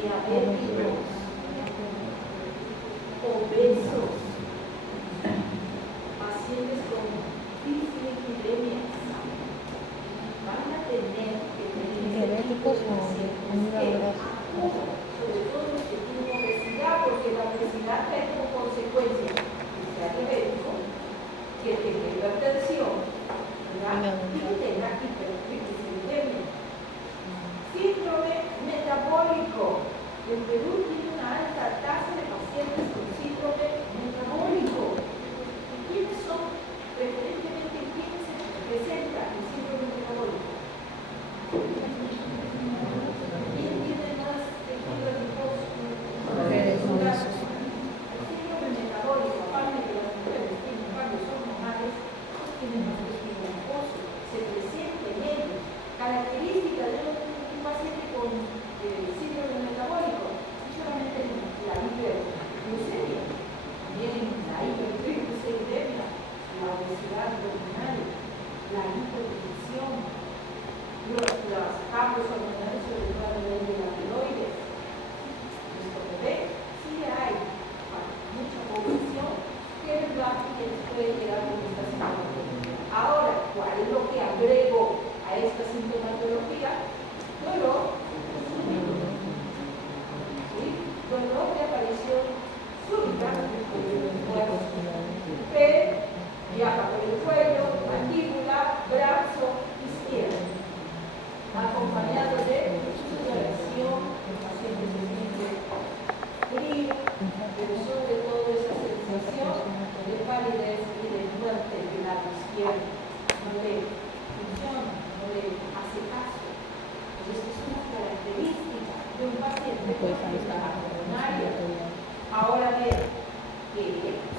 diabéticos, obesos, pacientes con dislipidemia, van a tener que tener diabéticos o sobre todo los que tienen obesidad, porque la obesidad trae como consecuencia que sea diabético, que tenga hipertensión, ¿verdad? Y que tenga hipertrigliceridemia. Síndrome metabólico. El Perú tiene una alta tasa de pacientes con síndrome metabólico. ¿Quiénes son? Preferentemente, ¿quiénes se presenta el síndrome metabólico? ¿Quién tiene más tejido adiposo? El síndrome metabólico, aparte de que las mujeres tienen cambios hormonales, tienen más tejido adiposo, se presenta en ellos. Característica de un paciente con síndrome metabólico, no solamente la hiperglucemia, también la hipertrigliceridemia, la obesidad abdominal, la hipertensión, los cambios hormonales, sobre todo a nivel de la tiroides. Nuestro bebé sí hay mucha población que es verdad que les puede llegar con esta sintomatología. Ahora, ¿cuál es lo que agrego a esta sintomatología? Dolor súbito, ¿sí? Dolor de aparición súbita, viaja por el cuello, mandíbula, brazo izquierdo, acompañado de sudoración, el paciente se siente frío, pero sobre todo esa sensación de palidez y de muerte del lado izquierdo. No le funciona, no le hace caso. Entonces, es una característica de un paciente con enfermedad coronaria. Ahora bien, ¿qué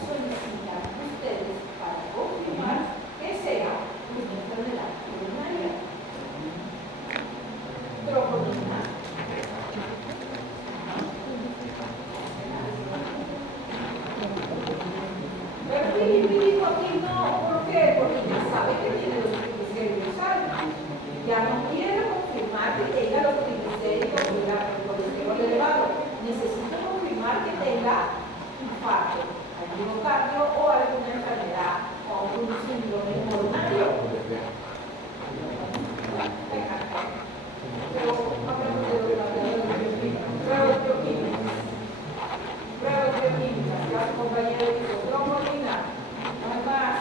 solicitan ustedes para confirmar que sea una enfermedad coronaria? Troponina. Perfil lipídico aquí no. ¿Por qué? Porque ya sabe que tiene los triglicéridos altos. Ya no quiero confirmar que tenga los triglicéridos o el colesterol elevado. Necesito confirmar que tenga infarto, miocardio o alguna enfermedad o un síndrome coronario. Pero hablamos de pruebas bioquímicas. Pruebas bioquímicas, ya su compañero dijo, troponina, además,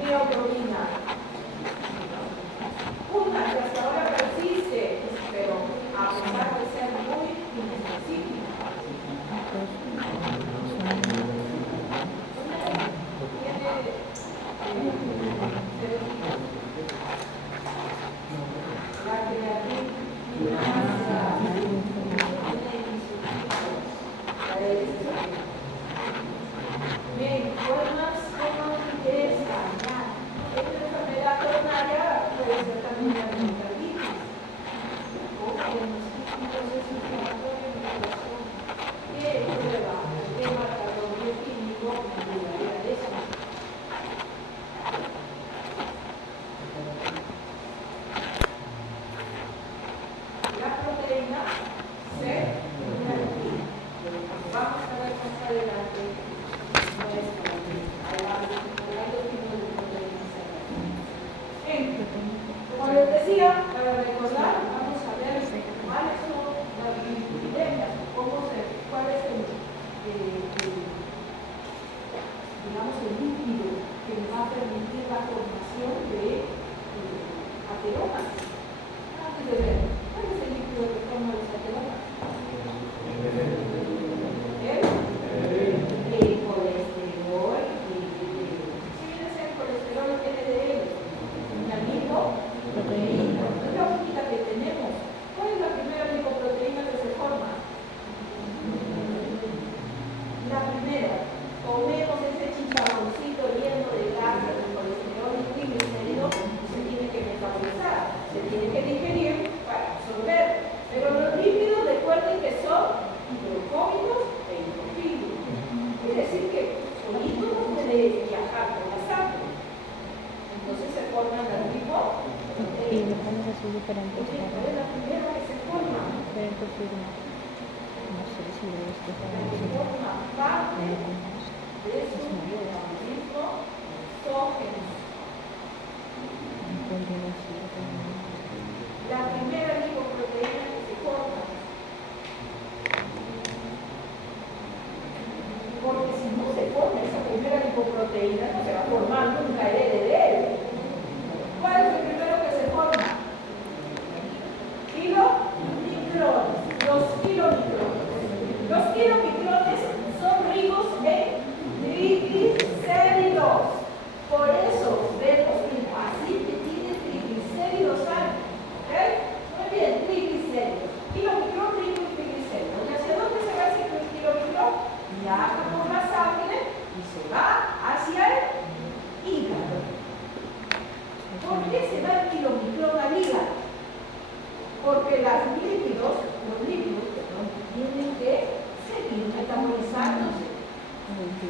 mioglobina. Una que hasta ahora persiste, pero a pesar de ser muy inespecífica. La creatina, bien, ¿cuál más nos interesa? Esta enfermedad coronaria puede ser también la miocarditis o un proceso inflamatorio en el corazón. ¿Qué prueba? ¿Qué marcador bioquímico me ayudaría a eso? La proteína C. Vamos a ver más adelante. Como les decía, para recordar, vamos a ver cuáles son las epidemias, cuál es digamos, el líquido que nos va a permitir la formación de ateromas. Antes de ver, ¿cuál es el líquido que forma los ateromas? El colesterol. Si viene a ser colesterol LDL, un amigo, proteína. Es la única que tenemos. ¿Cuál es la primera lipoproteína que se forma? La primera. Comemos ese chicharroncito lleno de grasa, de colesterol y triglicéridos, se tiene que metabolizar, se tiene que digerir para absorber. Pero los lípidos, recuerden que son hidrofóbicos e hidrofílicos. Quiere decir que solitos no puede viajar por la sangre. Entonces se forman las lipoproteínas. Y le pones así diferentes. ¿Cuál es la primera que se forma? La primera lipoproteína que se forma, porque si no se forma esa primera lipoproteína no se va a formar nunca el LDL. ¿Cuál es el primero que se forma? Kilomicrones. Los kilomicrones. Los kilomicrones son ricos en triglicéridos. Por eso vemos que el paciente tiene triglicéridos altos. ¿Ok? Muy bien, triglicéridos. Kilomicrón rico en triglicéridos. ¿Y hacia dónde se va ese kilomicrón? Viaja por la sangre y se va hacia el hígado. ¿Por qué se va el kilomicrón al hígado? Porque los lípidos, tienen que seguir metabolizándose.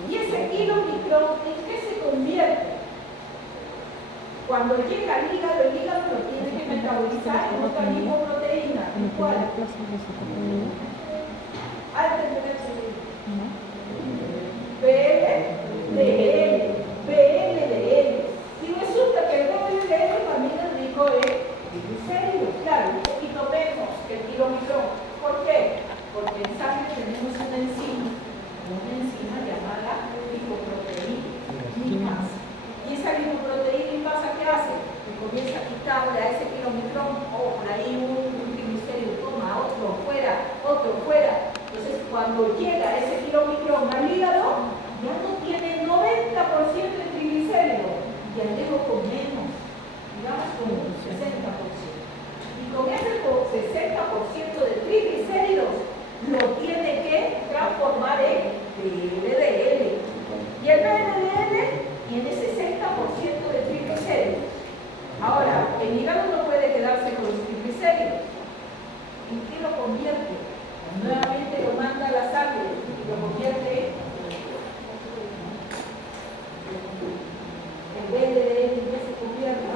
Y ese kilomicrón, ¿en qué se convierte? Cuando llega al hígado, el hígado lo tiene que metabolizar en otra lipoproteína. ¿Cuál? VLDL. Y resulta que el VLDL también es rico en triglicéridos, claro, un poquito menos que el kilomicrón. ¿Por qué? Porque en sangre tenemos una enzima llamada lipoproteína lipasa. Y esa lipoproteína lipasa, ¿qué hace? Que comienza a quitarle a ese kilomicrón, o por ahí un triglicérido, toma otro fuera. Entonces, cuando llega ese kilomicrón al hígado, ya no tiene 90% de triglicéridos, ya llego con menos, digamos con un 60%. Y con ese 60% de triglicéridos, lo tiene que transformar en VLDL. Y el VLDL tiene 60% de triglicéridos. Ahora, el hígado no puede quedarse con los triglicéridos. ¿En qué lo convierte? Nuevamente lo manda a la sangre y lo convierte en VLDL. ¿En qué se convierte?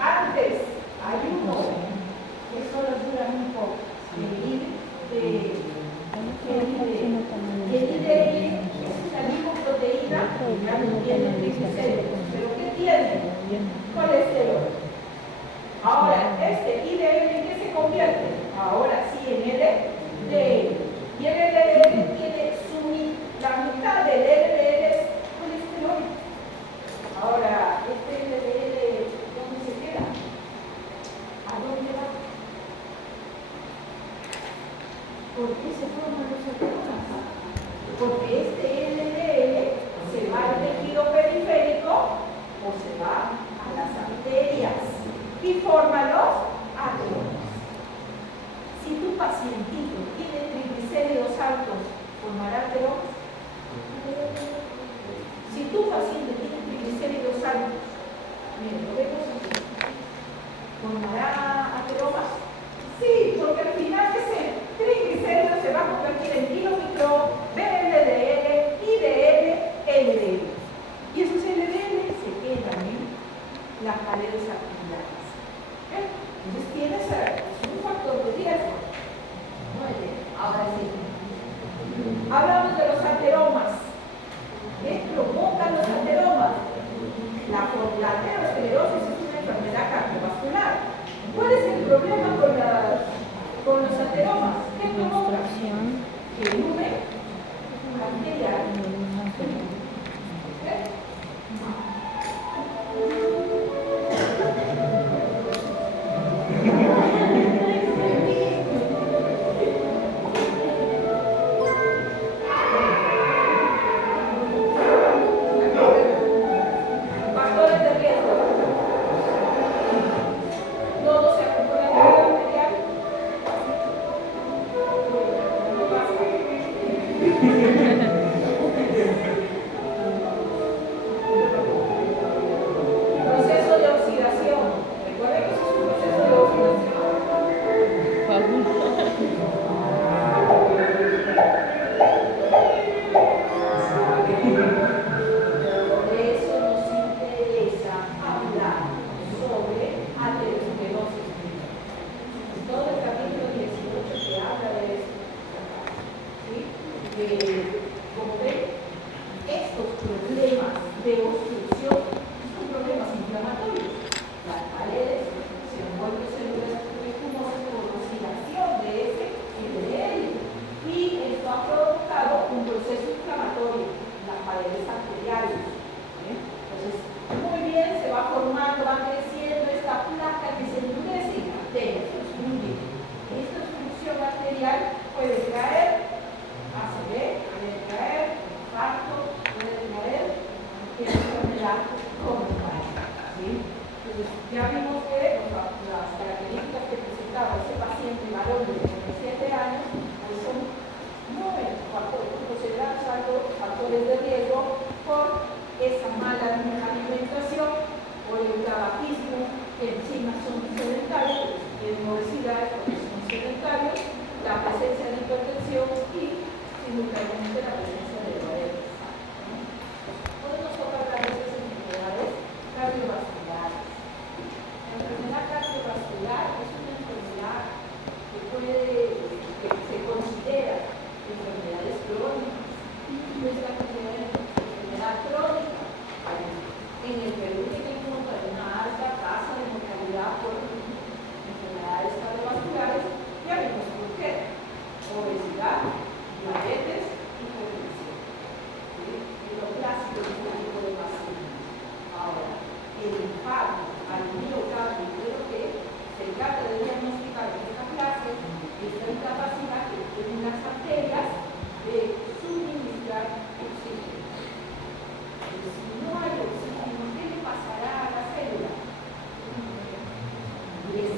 Antes hay uno que solo dura muy poco. El IDL es una lipoproteína que ya no tiene triglicéridos. ¿Pero qué tiene? Colesterol. Ahora, este IDL, ¿en qué se convierte? Ahora sí, en LDL. Y el LDL tiene la mitad del LDL es colesterol. Ahora, este LDL, ¿dónde se queda? ¿A dónde va? ¿Por qué se forman los ateromas? Porque este LDL se va al tejido periférico o se va a las arterias y forma los ateromas. Si tu pacientito tiene triglicéridos altos, ¿formará ateromas? Si tu paciente tiene triglicéridos altos, miren, lo vemos aquí, ¿formará ateromas? Sí, porque al final ese triglicérido se va a convertir en kilomicrón, VLDL, IDL, LDL. Y esos LDL se quedan en las paredes articulares. Entonces tienes un factor de riesgo. Muy bien, ahora sí. Hablamos de los ateromas. ¿Qué provocan los ateromas? La aterosclerosis es una enfermedad cardiovascular. ¿Cuál es el problema con los ateromas? ¿Qué provoca? Volumen arterial. Factores de riesgo. Todo se acumula en el arterial. No pasa.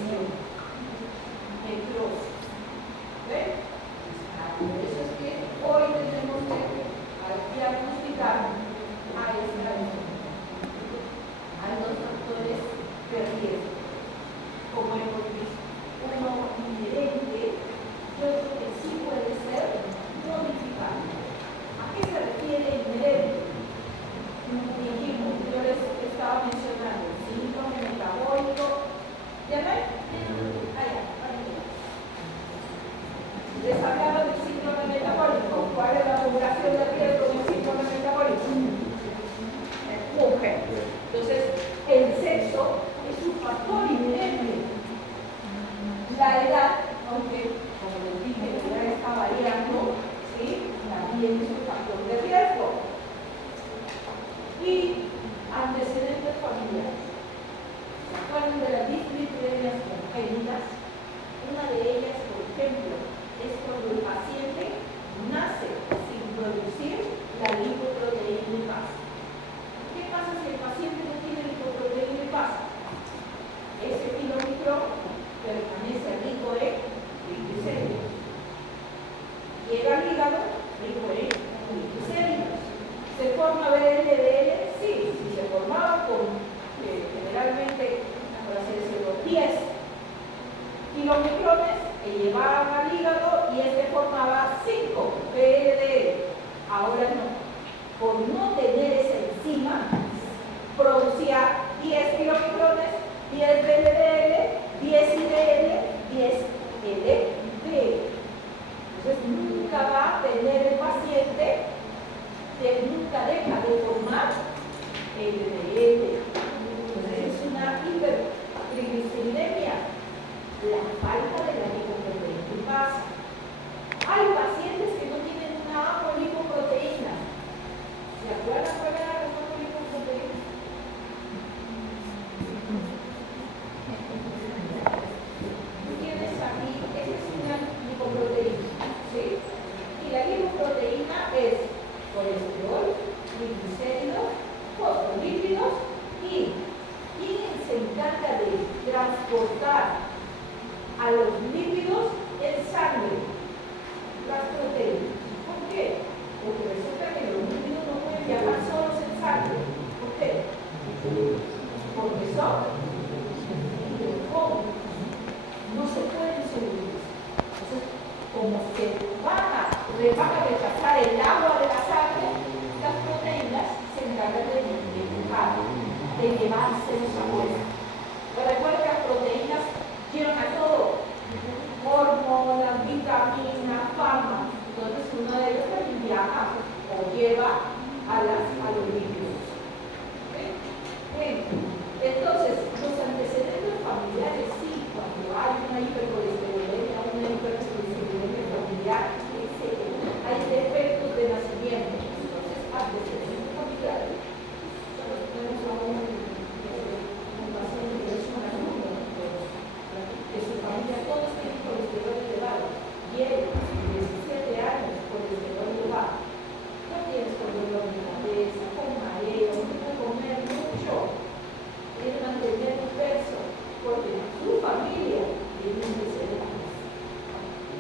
hipertensión, necrosis. ¿Ven? Por eso es que hoy tenemos que diagnosticar a esta enfermedad. Hay dos factores de riesgo, como hemos visto. Uno inherente y otro que sí puede ser modificado. ¿A qué se refiere inherente? Dijimos, yo les estaba mencionando síndrome metabólico. ¿Ya ven? Allá. Les hablaba del síndrome metabólico. ¿Cuál es la población de riesgo del síndrome metabólico? Mujer. Entonces, el sexo es un factor inherente. La edad, aunque como les dije, la edad está variando, ¿sí? También es un factor de riesgo. Y antecedentes familiares. ¿Se acuerdan de las dislipidemias congénitas? Una de ellas, por ejemplo, es cuando el paciente nace sin producir la lipoproteína lipasa. ¿Qué pasa si el paciente no tiene lipoproteína lipasa? Ese kilómetro permanece rico en triglicéridos. Llega al hígado, rico en triglicéridos. ¿Se forma VLDL? Sí, si se formaba con generalmente, por así decirlo, 10 kilomicrones que llevaban al hígado y este formaba 5 VLDL. Ahora no. Por no tener esa enzima, producía 10 kilomicrones, 10 VLDL, 10 IDL, 10 LDL. Entonces nunca va a tener el paciente que nunca deja de formar LDL. Entonces es una hipertrigliceridemia, la falta de la lipoproteína lipasa. Hay pacientes que no tienen una apolipoproteína. ¿Se acuerdan cuál era la apolipoproteína? Tú tienes aquí, esta es una lipoproteína, ¿sí? Y la lipoproteína es colesterol, triglicéridos, fosfolípidos y ¿quién se encarga de transportar a los lípidos en sangre? Las proteínas. ¿Por qué? Porque resulta que los lípidos no pueden viajar solos en sangre. ¿Por qué? Porque son hidrofóbicos. No se pueden solubilizar. Entonces, como se van a rechazar el agua de la sangre, las proteínas se encargan de empujar, de llevarse los sabores. Pero recuerden que las proteínas llevan a todo: hormonas, vitaminas, fármacos. Entonces, uno de ellos también viaja o lleva a los lípidos. Bien. Entonces, los antecedentes familiares, sí, cuando hay una hipercolesterolemia, una hipercolesterolemia familiar, hay defectos de nacimiento. Entonces, antecedentes familiares. Nosotros tenemos a un paciente que es un alumno, de su familia, todos tienen colesterol elevado. Y él, a sus 17 años, colesterol elevado. No tienes colesterol en la cabeza, con mareo, no puede comer mucho. Tiene mantener un peso, porque su familia tiene un antecedentes.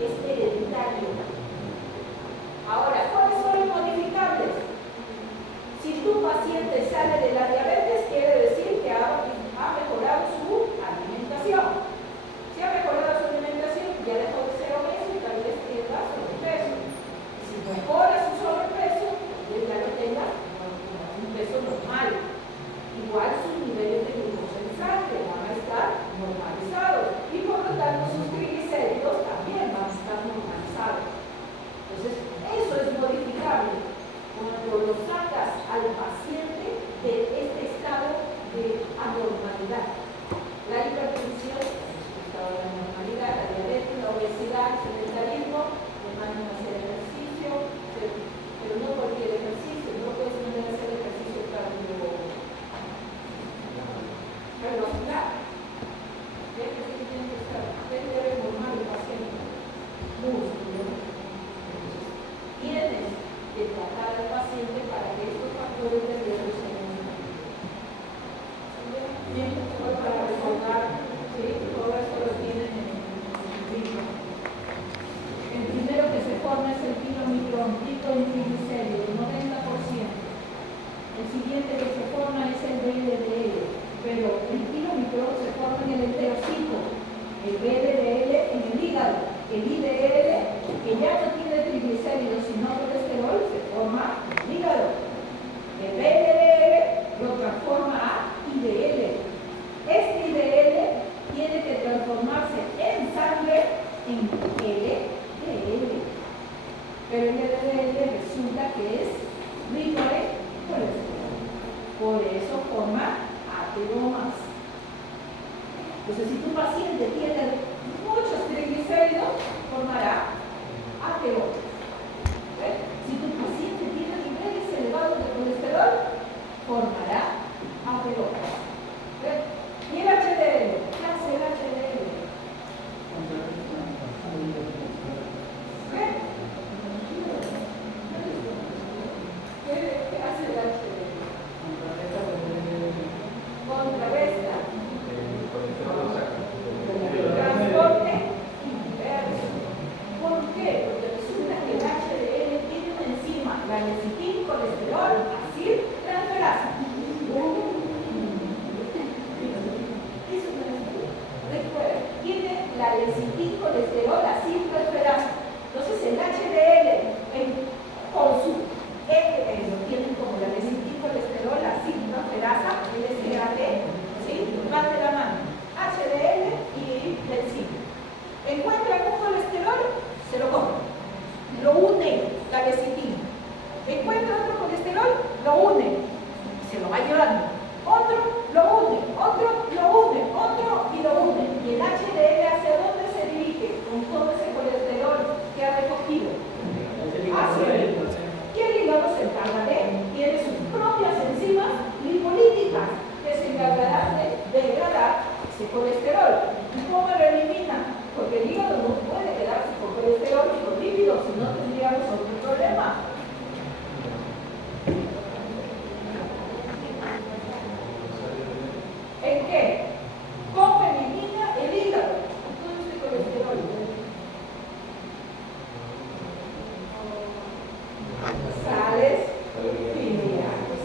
Es hereditario. Ahora, ¿cuáles son los modificables? Si tu paciente sale de la diabetes, quiere decir que ha mejorado su alimentación. Si ha mejorado su alimentación, ya dejó de ser obeso y tal vez tenga sobrepeso. Si mejora su sobrepeso, pues ya no tenga un peso normal. Igual sus niveles de glucosa en sangre van a estar normalizados y por lo tanto sus triglicéridos también van a estar normalizados. Entonces, eso es modificable cuando lo sacas al paciente de este estado de anormalidad. La hipertensión, el estado de anormalidad, la diabetes, la obesidad, el sedentarismo, le mandan a hacer ejercicio, pero no cualquier ejercicio, no puedes mandar a hacer ejercicio cardiovascular. Tiene que estar, debe formar el paciente músculo. Tienes que tratar al paciente para que estos factores de riesgo se den. Bien, para recordar, ¿sí? Todo esto El IDL, que ya no tiene triglicéridos sino colesterol, se forma en el hígado. El VLDL lo transforma a IDL. Este IDL tiene que transformarse en sangre en LDL. Pero el LDL resulta que es rico en colesterol. Por eso forma ateromas. Entonces, si tu paciente tiene muchos triglicéridos, formará ateromas. Si tu paciente tiene niveles elevados de colesterol, formará ateromas. ¿Y el HDL? ¿Qué hace el HDL? ¿Qué hace el HDL? Contrarresta transporte inverso. ¿Por qué? Porque resulta que el HDL tiene una enzima, la lecitincolesterol aciltransferasa. Recuerda, tiene la lecitincolesterol aciltransferasa. Entonces el HDL con su lo tienen como la lecitincolesterol aciltransferasa, LCAT, ¿sí? Van de la mano. HDL y lecitina. Encuentran un colesterol, se lo comen. Lo une la lecitina. Encuentra otro colesterol, lo une. Se lo va llevando. Otro, lo une. Otro, lo une. Otro y lo une. Y el HDL ¿hacia dónde se dirige? Con todo ese colesterol que ha recogido. Hacia el hígado. Y el hígado se encarga tiene sus propias enzimas lipolíticas que se encargarán de degradar ese colesterol. ¿Y cómo lo elimina? Porque el hígado no puede quedarse con colesterol ni con lípidos, si no tendríamos otro problema. ¿En qué? ¿Cómo elimina el hígado todo este colesterol? Sales biliares.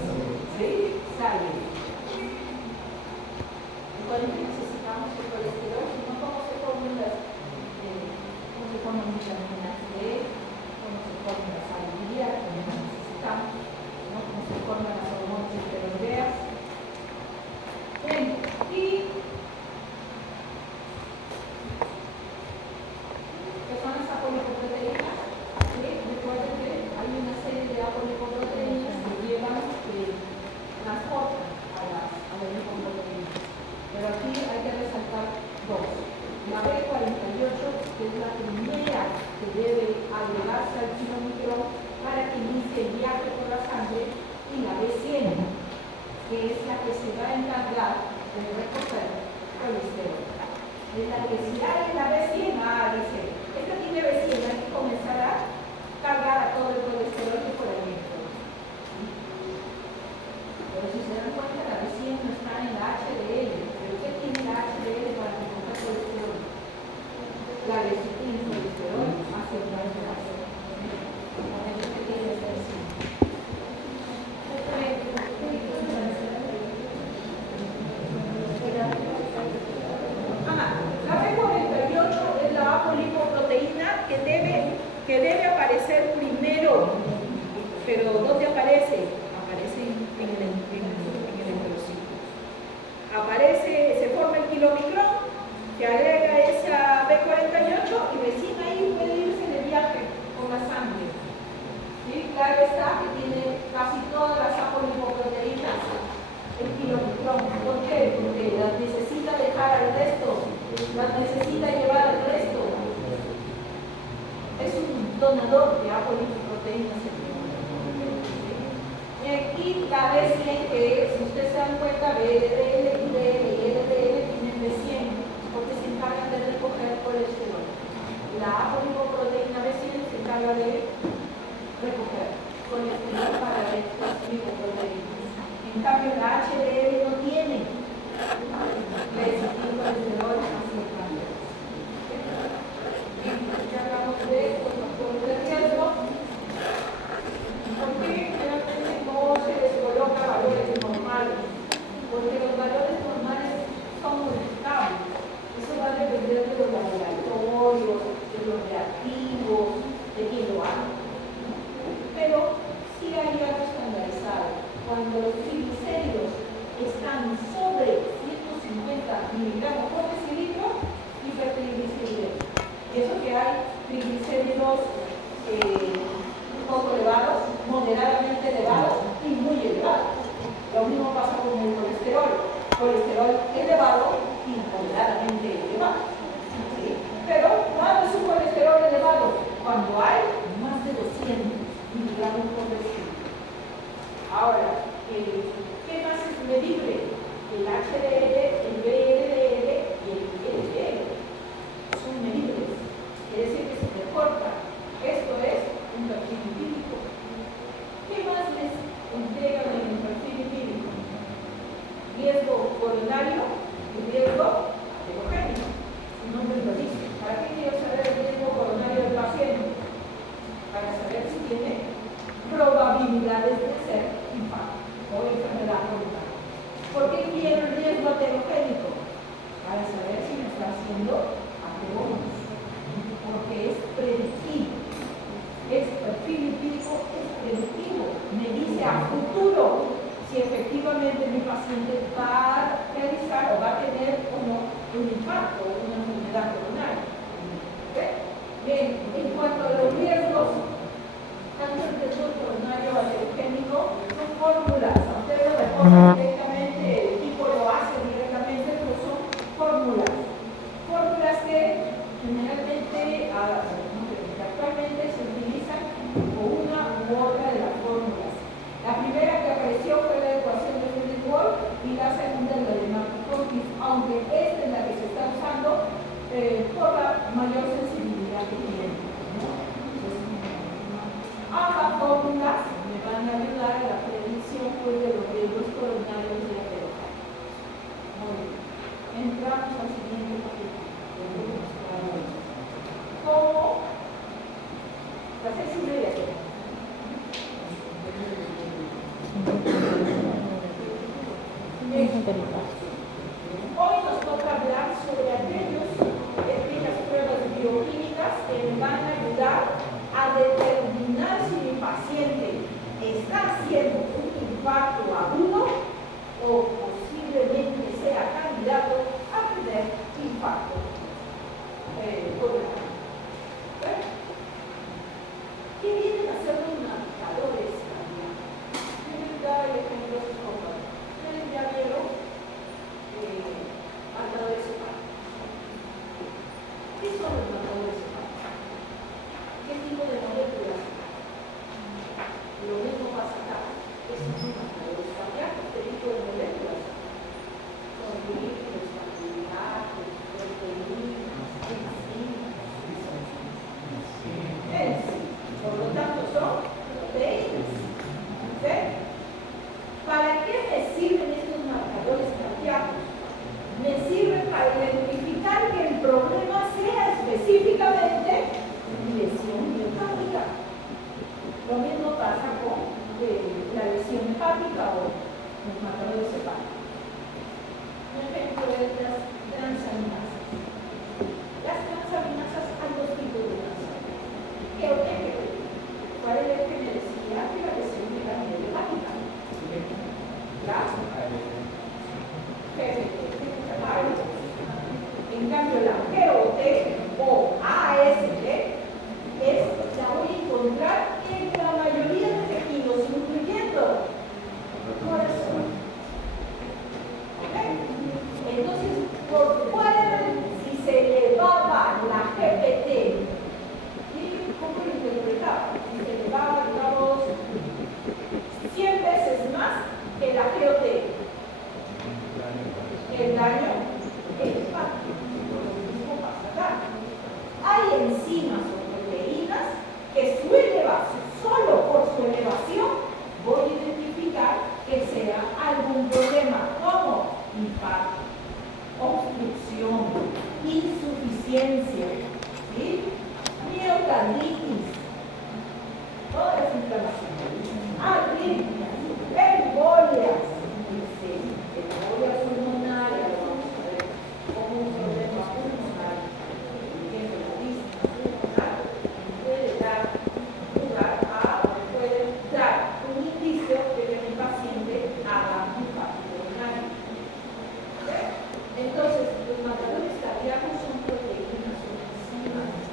¿Sí? Sales. Igual necesitamos el colesterol, si no, ¿cómo se forman muchas vitaminas D? ¿Cómo se forman las sales biliares? Como necesitamos, ¿no? ¿Cómo se forman las hormonas esteroideas? Bien, y ¿qué son las apolipoproteínas? ¿Sí? Recuerden que hay una serie de apolipoproteínas que llevan, transportan a las lipoproteínas. Pero aquí hay que resaltar dos. La B48, que es la primera que debe agregarse al kilomicrón para que inicie el viaje por la sangre, y la B100, que es la que se va a encargar de recoger colesterol. Es la que si hay la B100, dice, esta tiene B100, hay que comenzar a cargar a todo el colesterol que por adentro. Pero si se dan cuenta, la B100 no está en la HDL. ¿Pero qué tiene la HDL para recoger colesterol? La lecitincolesterol aciltransferasa. ¿Qué tiene esa enzima? La B48 es la apolipoproteína que debe aparecer primero. Pero ¿dónde aparece? Aparece en el enterocito. Aparece, se forma el kilomicrón, que agrega esa B48 y recién ahí puede irse de viaje con la sangre. ¿Sí? Claro está que tiene casi todas las apolipoproteínas el kilomicrón. ¿Por qué? Porque las necesita dejar al resto, las necesita llevar al resto. Es un donador de apolipoproteínas. Y aquí la B100, que si ustedes se dan cuenta, BLDL, IDL y LDL tienen B100, porque se encargan de recoger colesterol. La apolipoproteína B100 se encarga de recoger colesterol para estas lipoproteínas. En cambio, la HDL no tiene lecitincolesterol aciltransferasa. Ya hablamos de los factores de riesgo. ¿Por qué generalmente no se les coloca valores normales? Porque los valores normales son modificables. Eso va a depender de los laboratorios, de los Y eso que hay triglicéridos un poco elevados, moderadamente elevados y muy elevados. Lo mismo pasa con el colesterol. Colesterol elevado y moderadamente elevado. ¿Sí? Pero, ¿cuándo es un colesterol elevado? Cuando hay más de 200 miligramos por decilitro. Ahora, ¿qué más es medible? El HDL, el VLDL y el LDL. Son medibles. Quiere decir que se reportan. Esto es un perfil lipídico. ¿Qué más les entregan en el perfil lipídico? Riesgo coronario y riesgo aterogénico. Su nombre lo dice. ¿Para qué quiero saber el riesgo coronario del paciente? Para saber si tiene probabilidades de ser infarto o enfermedad coronaria. ¿Por qué quiero el riesgo aterogénico? Para saber si me está haciendo aterosis. Porque es predictivo. Es perfil lipídico, es predictivo. Me dice a futuro si efectivamente mi paciente va a realizar o va a tener o no un infarto o una enfermedad coronaria. Bien, en cuanto a los riesgos, tanto el riesgo coronario o aterogénico, son fórmulas. Ustedes lo reportan directamente, el equipo lo hace directamente, pero son fórmulas. Fórmulas que generalmente, actualmente se utilizan con una u otra de las fórmulas. La primera que apareció fue la ecuación de Friedrich-Wolf y la segunda es la de Markov-Hopkins, aunque esta es la que se está usando por la mayor sensibilidad que tiene, ¿no? Ambas fórmulas me van a ayudar a la predicción pues, de los riesgos coronarios de la aterogénesis. Muy bien. Entramos al siguiente capítulo. ¿Cómo? Las 6:30. Hoy nos toca hablar sobre aquellas pruebas bioquímicas que me van a ayudar a determinar si mi paciente está haciendo un infarto agudo o posiblemente sea candidato a tener infarto coronario. ¿Qué vienen a hacer los marcadores cardíacos? Yo les daba el ejemplo a sus compañeros. Ustedes ya vieron marcadores hepáticos. ¿Qué son los marcadores hepáticos? ¿Qué tipo de moléculas? Lo mismo pasa acá. Estos son marcadores cardíacos. ¿Qué tipo de moléculas? Son lípidos, carbohidratos, proteínas, enzimas. Por lo tanto, son proteínas. ¿Sí? ¿Para qué me sirven estos marcadores cardíacos? Me sirven para identificar que el problema sea específicamente lesión miocárdica. Lo mismo pasa con la lesión hepática o los marcadores hepáticos. Un ejemplo es las transaminasas. Las transaminasas, hay dos tipos de transaminasas. ¿Qué o qué? ¿Cuál es el que me decía que la lesión era hepática? En cambio, la GOT o AST la voy a encontrar en la mayoría de tejidos, incluyendo corazón. ¿Okay? Entonces, ¿por cuál si se elevaba la GPT? ¿Y cómo lo interpretaba? Si se elevaba, digamos, 100 veces más que la GOT. El daño es hepático. Lo mismo pasa acá. Hay enzimas o proteínas que su elevación, solo por su elevación, voy a identificar que sea algún problema como infarto, obstrucción, insuficiencia, ¿sí? Miocarditis, todas las inflamaciones, arritmias, embolias, embolias pulmonarias, vamos a ver cómo un problema pulmonar puede dar lugar a, puede dar un indicio de que mi paciente haga un infarto coronario. Entonces, los marcadores cardíacos son proteínas, son enzimas.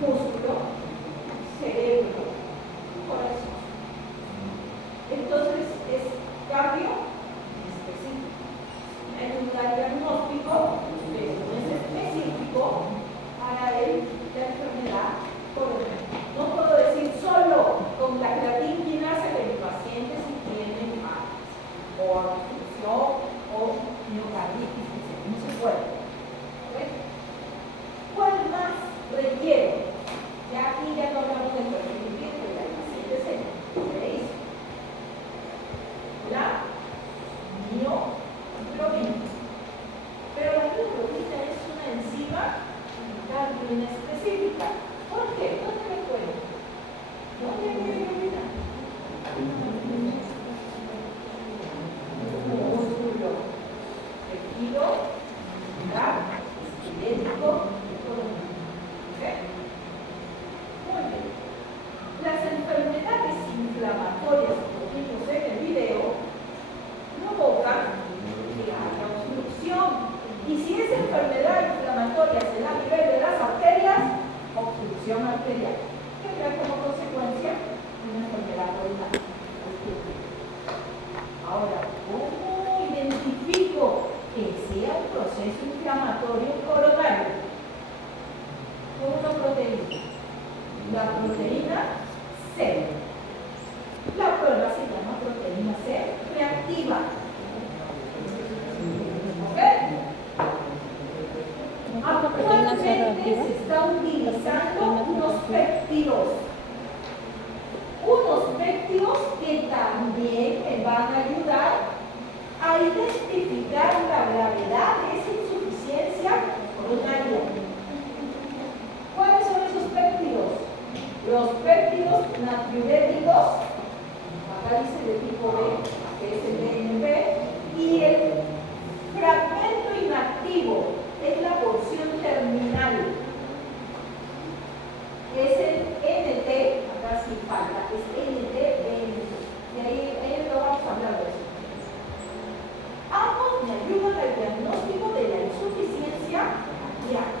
músculo, cerebro, corazón. Entonces es cardio específico. En un diagnóstico, pero no es específico para la enfermedad coronaria. No puedo decir solo con la creatina quinasa que mi paciente si tiene o obstrucción o miocarditis, no se puede. ¿Cuál más requiere? Ya aquí ya no hablamos del procedimiento, ya el paciente se hizo. La mioglobina. Pero la mioglobina es una enzima inespecífica. ¿Por qué? ¿Dónde me encuentro? ¿Dónde hay mioglobina? Músculo, tejido, esquelético, ¿okay? Muy bien. Las enfermedades inflamatorias, como vimos en el video, provocan que haya obstrucción. Y si esa enfermedad inflamatoria se da a nivel de las arterias, obstrucción arterial, que trae como consecuencia una enfermedad coronaria. Ahora, ¿cómo identifico que sea un proceso inflamatorio coronario? Con una proteína. La proteína C. La prueba se llama proteína C reactiva. ¿Ok? Actualmente se está utilizando unos péptidos. Unos péptidos que también me van a ayudar a identificar la gravedad de esa insuficiencia coronaria. ¿Cuáles son esos péptidos? Los péptidos natriuréticos, acá dice de tipo B, que es el BNP, y el fragmento inactivo es la porción terminal. Es el NT, acá sí falta, es NT, BNP. Y ahí lo vamos a hablar de eso. Ambos me ayudan al diagnóstico de la insuficiencia cardíaca.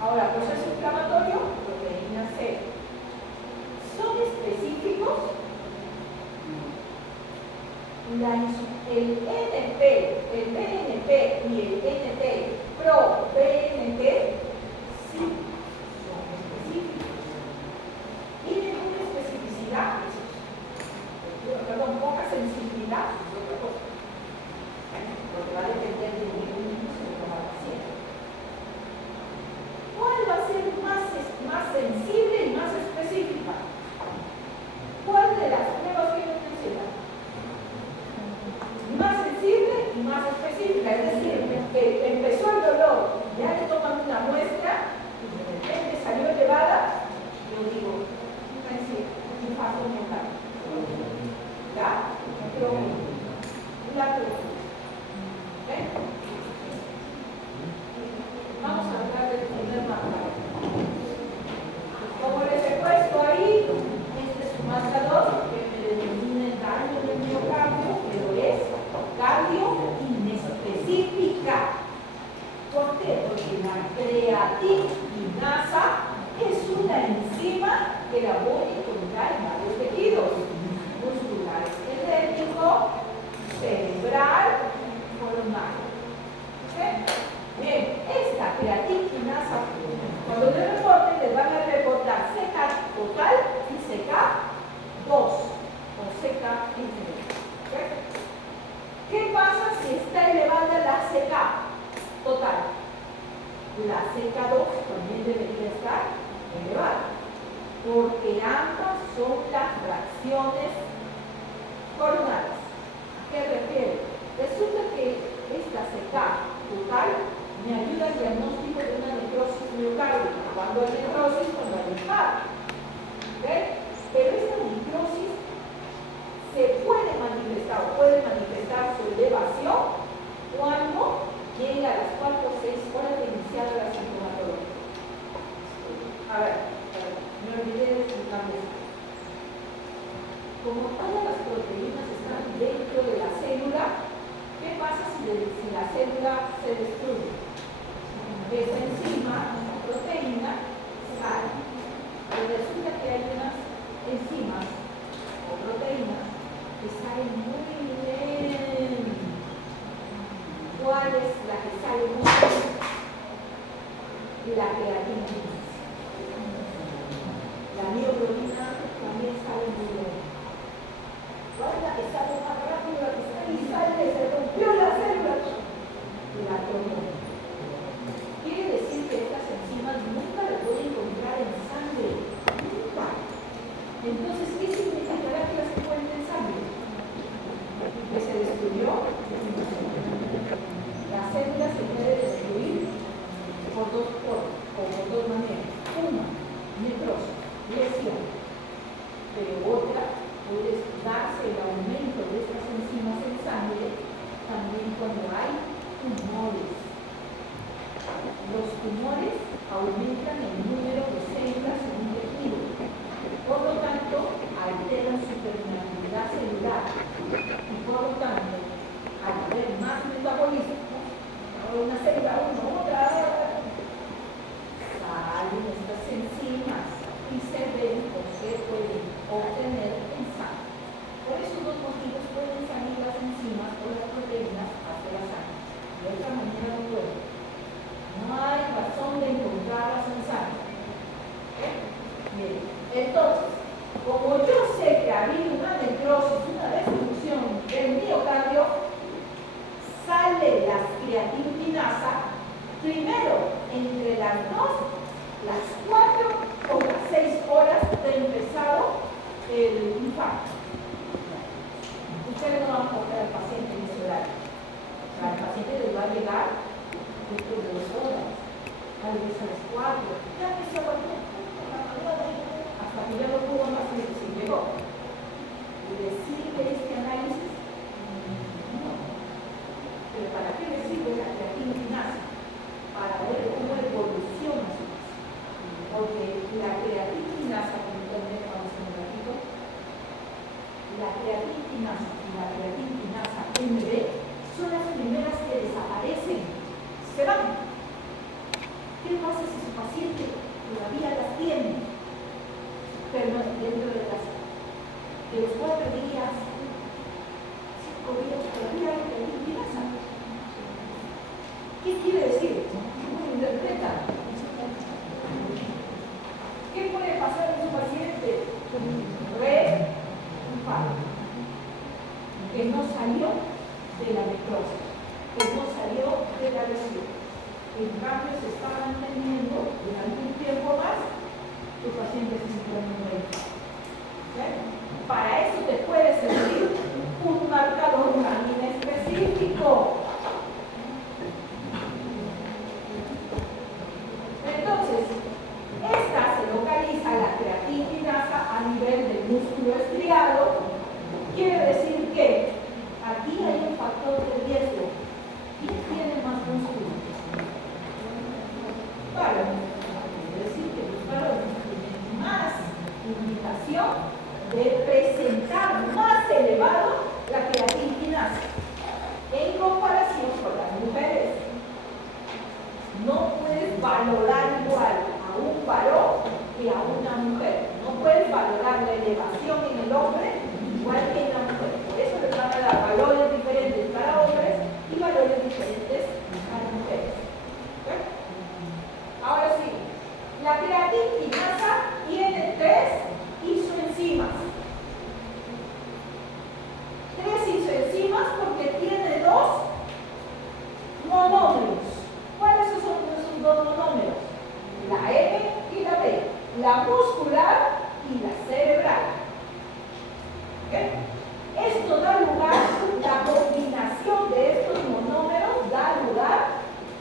Ahora, proceso inflamatorio, proteína C. ¿Son específicos? El NP, el BNP y el NT pro BNP sí son específicos. Tienen una especificidad, perdón, poca sensibilidad, es otra cosa. Porque va a depender de un paciente. ¿Cuál va a ser más sensible y más específica? ¿Cuál de las pruebas que yo mencioné? Más sensible y más específica, es decir, que empezó el dolor, ya le toman una muestra y de repente salió elevada, yo digo, un infarto miocardio. ¿Ya? ¿Okay? Vamos a hablar del primer marcador. Como les he puesto ahí, este es un marcador que me determina el daño del miocardio, pero es cardio inespecífica. ¿Por qué? Porque la creatinasa es una enzima que labora y contrae en varios tejidos: muscular, esquelético, cerebral, coronario. ¿Okay? Bien, esta creatinasa, cuando le reporten, les van a reportar CK total y CK2 o CK infinito. ¿Okay? ¿Qué pasa si está elevada la CK total? La CK2 también debería estar elevada, porque ambas son las fracciones coronarias. ¿A qué refiere? Resulta que esta CK total me ayuda al diagnóstico de una necrosis miocárdica. Cuando hay necrosis, cuando hay infarto. ¿Okay? Pero esta necrosis se puede manifestar o puede manifestar su elevación cuando llegue a las 4 o 6 horas de iniciar la sintomatología. A ver, me olvidé de explicarles. Como todas las proteínas están dentro de la célula, ¿qué pasa si la célula se destruye? Esa enzima, esa proteína, sale. la creatina. La mioglobina también sale muy bien. ¿Cuál es la que sale más rápido? La que sale y sale, se rompió la célula. La tomó. Quiere decir que estas enzimas nunca las voy a encontrar en sangre. Nunca. Entonces, ¿qué significará que las encuentre en sangre? Que se destruyó. La célula se puede destruir por dos maneras. Una, necrosis, lesión. Pero otra, puede darse el aumento de estas enzimas en sangre también cuando hay tumores. Los tumores aumentan el número de células en un tejido. Por lo tanto, alteran su permeabilidad celular. Y por lo tanto, al haber más metabolismo, una célula, otra, salen estas enzimas y se ven o se pueden obtener en sangre. Por esos dos motivos pueden salir las enzimas o las proteínas hacia la sangre. De otra manera no pueden. No hay razón de encontrarlas en sangre. Bien. Entonces, como yo sé que ha habido una necrosis, una destrucción del miocardio, sale la creatinasa primero entre las 2, las 4 o las 6 horas de empezado el infarto. Ustedes no van a coger al paciente en ese horario. Al paciente les va a llegar dentro de 2 horas, tal vez a las 4. Ya empezó a bañar hasta que ya no pudo más y se llegó. ¿Le sirve este análisis? No. ¿Pero para qué le sirve la creatinasa? Para ver cómo evoluciona su masa. Porque la creatinasa, la creatinasa y la creatinasa MB son las primeras que desaparecen. Se van. ¿Qué pasa si su paciente todavía las tiene? Pero no, dentro de los 4 días, 5 días, todavía hay creatinasa. ¿Qué quiere decir? ¿Cómo lo interpreta? ¿Qué puede pasar en su paciente? Reinfarto. Que no salió de la necrosis, que no salió de la lesión. En cambio, se está manteniendo durante un tiempo más, tu paciente es simplemente reinfarto. Para eso te puede servir un marcador también específico. Entonces, esta se localiza la creatinasa a nivel del músculo estriado. Quiere decir que aquí hay un factor de riesgo. ¿Quién tiene más músculo? Varones. Quiere decir que los varones tienen más indicación de presentar más elevado la creatinasa en comparación con las mujeres. No puedes valorar igual a un varón que a una mujer. No puedes valorar la elevación en el hombre igual que en la mujer. Por eso les van a dar valores diferentes para hombres y valores diferentes para mujeres. ¿Okay? Ahora sí, la creatinasa tiene 3 isoenzimas. 3 isoenzimas porque tiene 2 monómeros. ¿Cuáles son esos 2 monómeros? La M y la B, la muscular y la cerebral. ¿Okay? Esto da lugar, la combinación de estos monómeros da lugar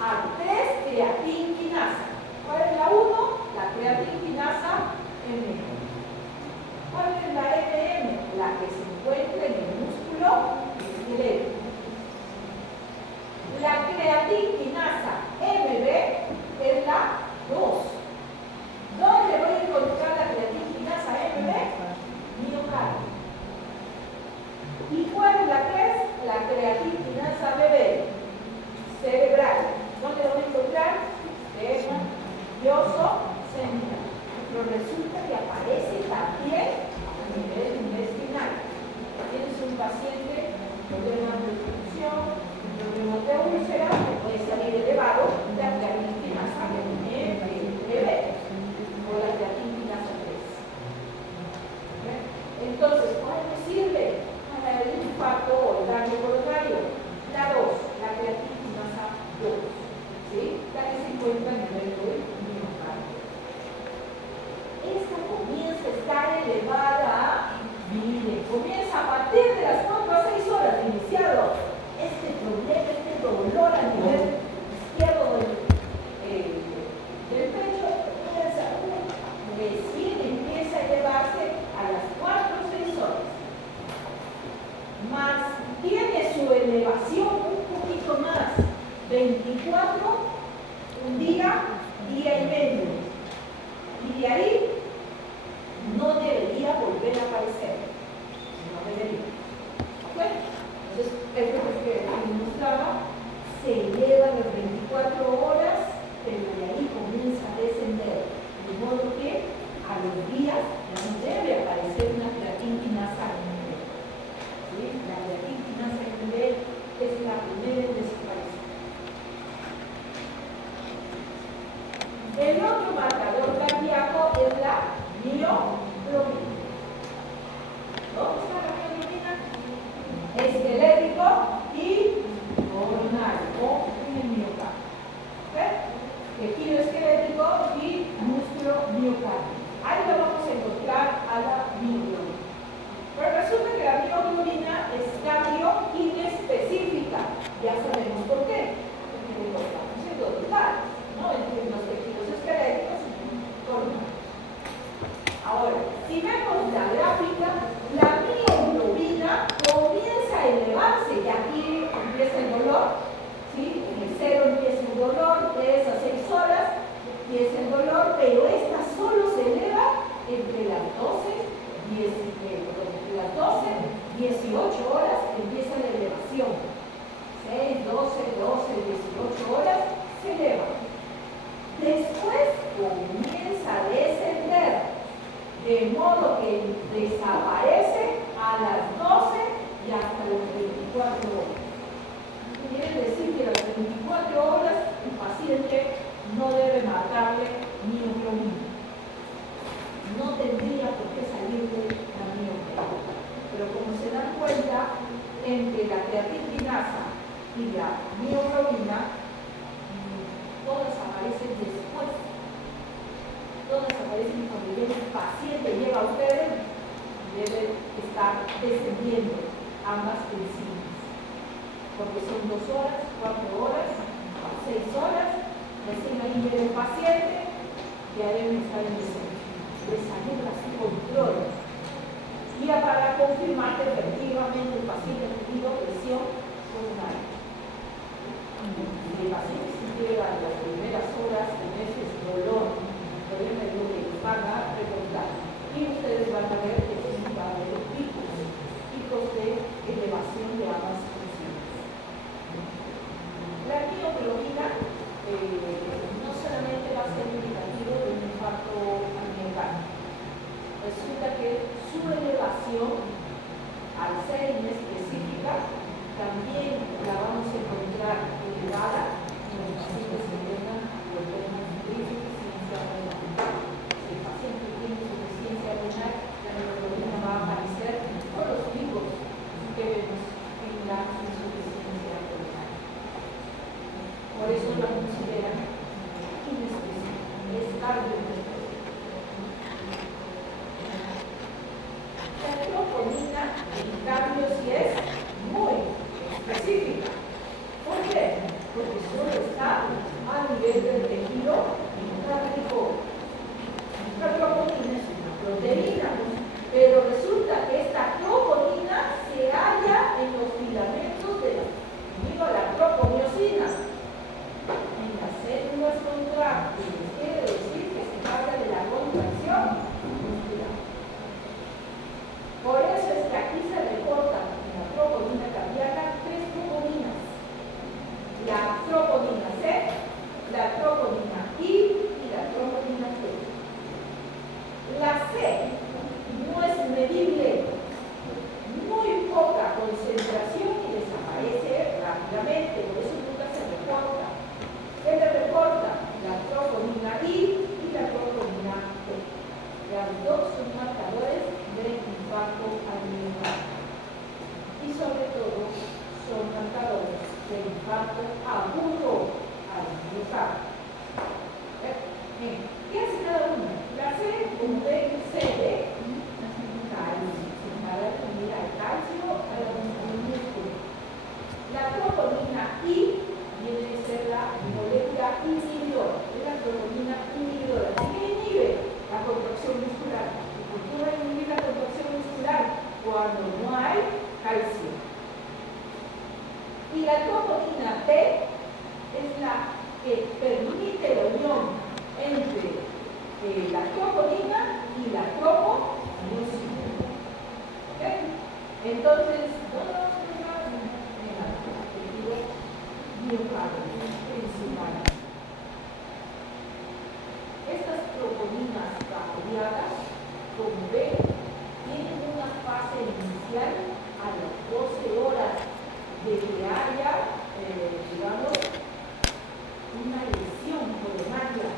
a 3 creatinasa. ¿Cuál es la 1? La creatinasa M. ¿Cuál es la MM? La que se encuentra en el músculo esquelético. La creatinasa MB es la 2. ¿Dónde voy a encontrar la creatinasa? 50 nivel de miocardio. Esta comienza a estar elevada, mire, comienza a partir de las 4 a 6 horas de iniciado este problema, este dolor a nivel izquierdo del pecho, recién empieza a elevarse a las 4 o 6 horas. Más tiene su elevación un poquito más, 24, un día y medio. Y de ahí no debería volver a aparecer. No debería. ¿Ok? Entonces, esto es lo que mostraba, se eleva las 24 horas, pero de ahí comienza a descender. De modo que a los días ya no debe aparecer una creatinasa en nivel. ¿Sí? La creatinasa en nivel es la primera en desaparecer. El otro marcador cardíaco es la mioglobina. ¿Dónde está la mioglobina? Esquelético y coronario o en el miocardio. Tejido esquelético y músculo miocardio. Ahí lo vamos a encontrar a la mioglobina. Pero resulta que la mioglobina es cardio inespecífica. Ya sabemos por qué. Porque lo encontramos en dos lugares, ¿no? Entre los tejidos esqueléticos y coronarios. Ahora, si vemos la gráfica, la mioglobina comienza a elevarse y aquí empieza el dolor, ¿sí? En el 0 empieza el dolor, 3 a 6 horas empieza el dolor, pero esta solo se eleva entre las 12, 18 horas empieza la elevación. 6, 12, 18 horas se eleva. Después comienza a descender, de modo que desaparece a las 12 y hasta las 24 horas. Quiere decir que a las 24 horas el paciente no debe marcarle mioglobina. No tendría por qué salirle la mioglobina. Pero como se dan cuenta, entre la creatinasa y la mioglobina, todas aparecen después. Todas aparecen cuando llega el paciente, llega a ustedes, debe estar descendiendo ambas enzimas. Porque son 2 horas, 4 horas, 6 horas, recién ahí llega el paciente, ya deben estar en descenso. Les ayuda a su control. Y para confirmar que efectivamente el paciente ha tenido presión coronaria. Si el paciente sintiera en las primeras horas de meses dolor, problema de lo que van a preguntar. Y ustedes van a ver que sí va a haber picos de elevación de ambas funciones. La mioglobina no solamente va a ser indicativo de un infarto al miocardio. Resulta que su elevación, al ser inespecífica, también la vamos a encontrar elevada en los pacientes que tengan problemas de insuficiencia renal. Si el paciente tiene insuficiencia renal, la mioglobina va a aparecer por los picos que vemos en la insuficiencia renal. Por eso la consideran inespecífica, es cardio inespecífica. La troponina, en cambio, sí es muy específica. ¿Por qué? Porque solo está a nivel del tejido miocardico. La troponina es una proteína, pero resulta que esta troponina se halla en los filamentos de la troponiosina. En las células contráctiles, quiere decir que se Entonces, miocardio principal. Estas troponinas cardíacas, como ven, tienen una fase inicial a las 12 horas de que haya, digamos, una lesión coronaria.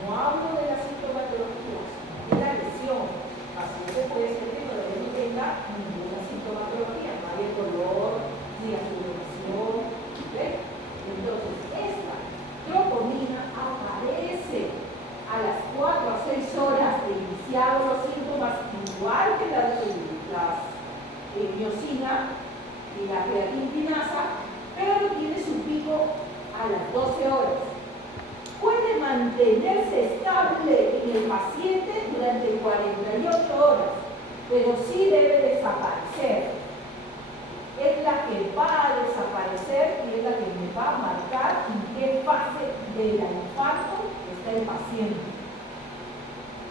No hablo de la sintomatología, sino de la lesión. Paciente puede ser que todavía no tenga ninguna sintomatología, no hay dolor, ni sudoración. ¿Ven? Entonces, esta troponina aparece a las 4 a 6 horas de iniciados los síntomas, igual que las miosina y la creatinasa, pero tiene su pico a las 12 horas. Puede mantenerse estable en el paciente durante 48 horas, pero sí debe desaparecer. Es la que va a desaparecer y es la que me va a marcar en qué fase del infarto está el paciente.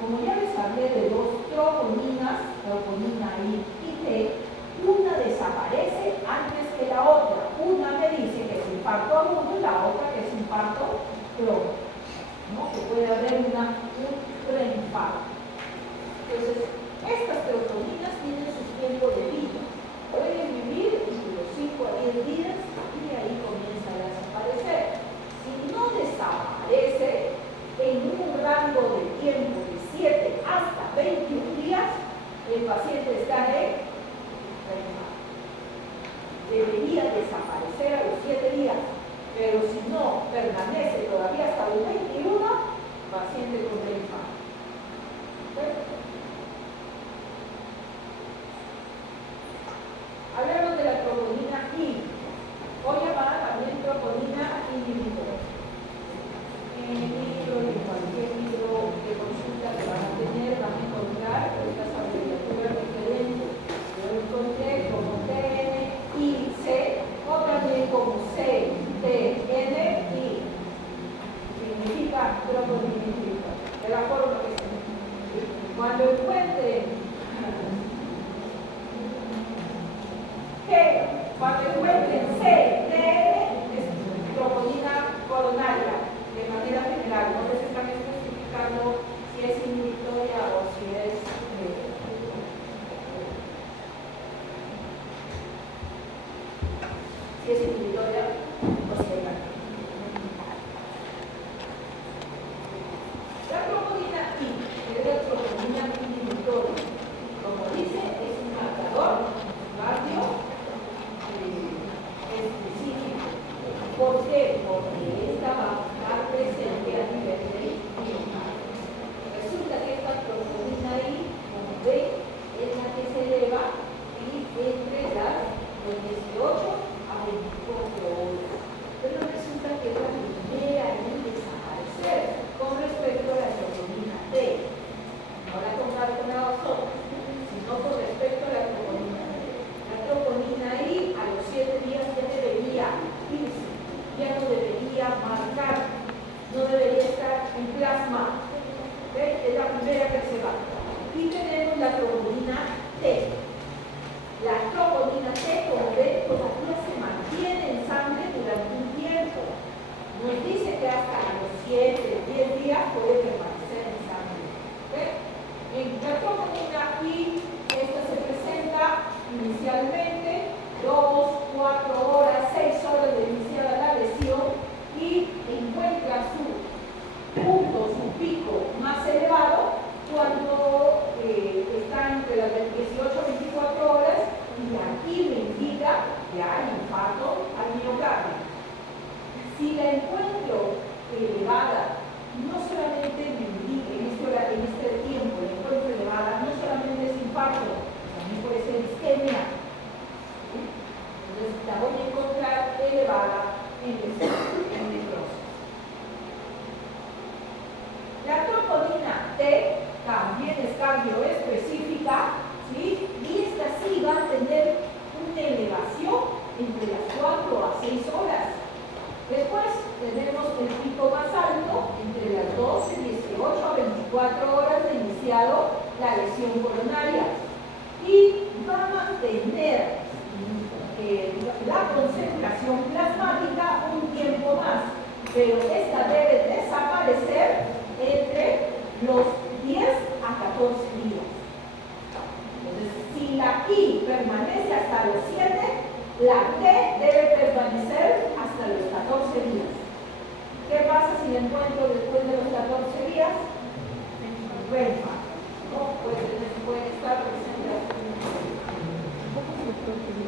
Como ya les hablé de dos troponinas, troponina I y T, una desaparece antes que la otra. Una me dice que es infarto agudo y la otra que es infarto crónico, ¿no? Que puede haber un preinfarto. Entonces, estas troponinas tienen su tiempo de vida. Pueden vivir entre los 5 a 10 días y ahí comienza a desaparecer. Si no desaparece en un rango de tiempo de 7 hasta 21 días, el paciente está en reinfarto. Debería desaparecer a los 7 días, pero si no permanece todavía hasta los 21, paciente con reinfarto. Hablamos de la troponina I, hoy llamada también troponina inhibidora. En el libro y en cualquier libro de consulta que van a tener, van a encontrar estas abreviaturas diferentes. Yo encontré como TNIC, o también como CTNI. Significa troponina inhibidora, de la forma que se ve. Cuando encuentren C, T, es troponina coronaria, de manera general. No les están especificando si es inhibitoria o si es inhibitoria o si es la troponina I, que es la troponina inhibitoria, como dice, es un marcador cardio específico. ¿Por qué? Porque esta va a estar presente a nivel del miocardio. Resulta que esta troponina I, como ven, es la que se eleva y entre los 18 a 24 horas. Pero resulta que es la primera en desaparecer con respecto a la troponina T. No la comparo con las otras, sino con respecto a la troponina T. La troponina I a los 7 días ya debería irse, ya no debería marcar, no debería estar en plasma. ¿Ven? Es la primera que se va. Y tenemos la troponina T. La troponina T, como ven, todavía se mantiene en sangre durante un tiempo. Nos dice que hasta los 7, 10 días puede permanecer en sangre. ¿Ven? En la troponina I, esta se presenta inicialmente 2, 4 horas, 6 horas de iniciada la lesión y encuentra su punto, su pico más elevado cuando está entre las 18 a 24 horas y aquí me indica que hay infarto al miocardio. Si la encuentro elevada, no solamente me indica en este tiempo, la encuentro elevada, no solamente es infarto, también puede ser isquemia. Entonces la voy a encontrar elevada en necrosis. La troponina T también es cardioespecífica, ¿sí? Y esta sí va a tener una elevación entre las 4 a 6 horas. Después tenemos el pico más alto entre las 12, 18 a 24 horas de iniciado la lesión coronaria. Y va a mantener la concentración plasmática un tiempo más, pero esta debe desaparecer entre los 10 a 14 días. Entonces, si la I permanece hasta los 7, la T debe permanecer hasta los 14 días. ¿Qué pasa si la encuentro después de los 14 días? Renfa. No puede estar presente.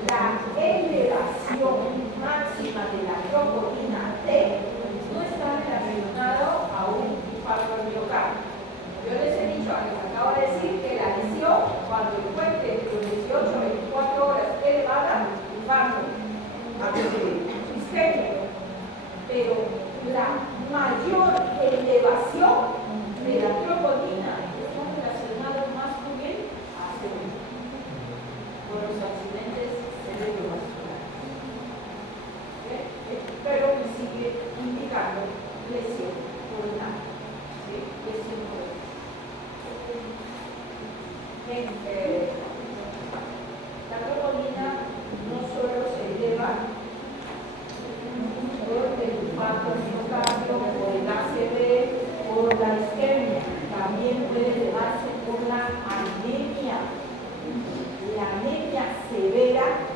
La elevación máxima de la troponina T no está relacionado a un infarto al miocardio. Yo les he dicho, les acabo de decir que la lesión, cuando encuentre los 18 a 24 horas elevada, infarto, isquémico. Pero la mayor elevación de la troponina está relacionada más bien a con los accidentes cerebrovasculares. Pero me sigue indicando lesión pulmonar. Lesión pulmonar. La troponina no solo se eleva por el infarto al miocardio, por el ACV, por la isquemia, también puede elevarse por la anemia. La anemia severa,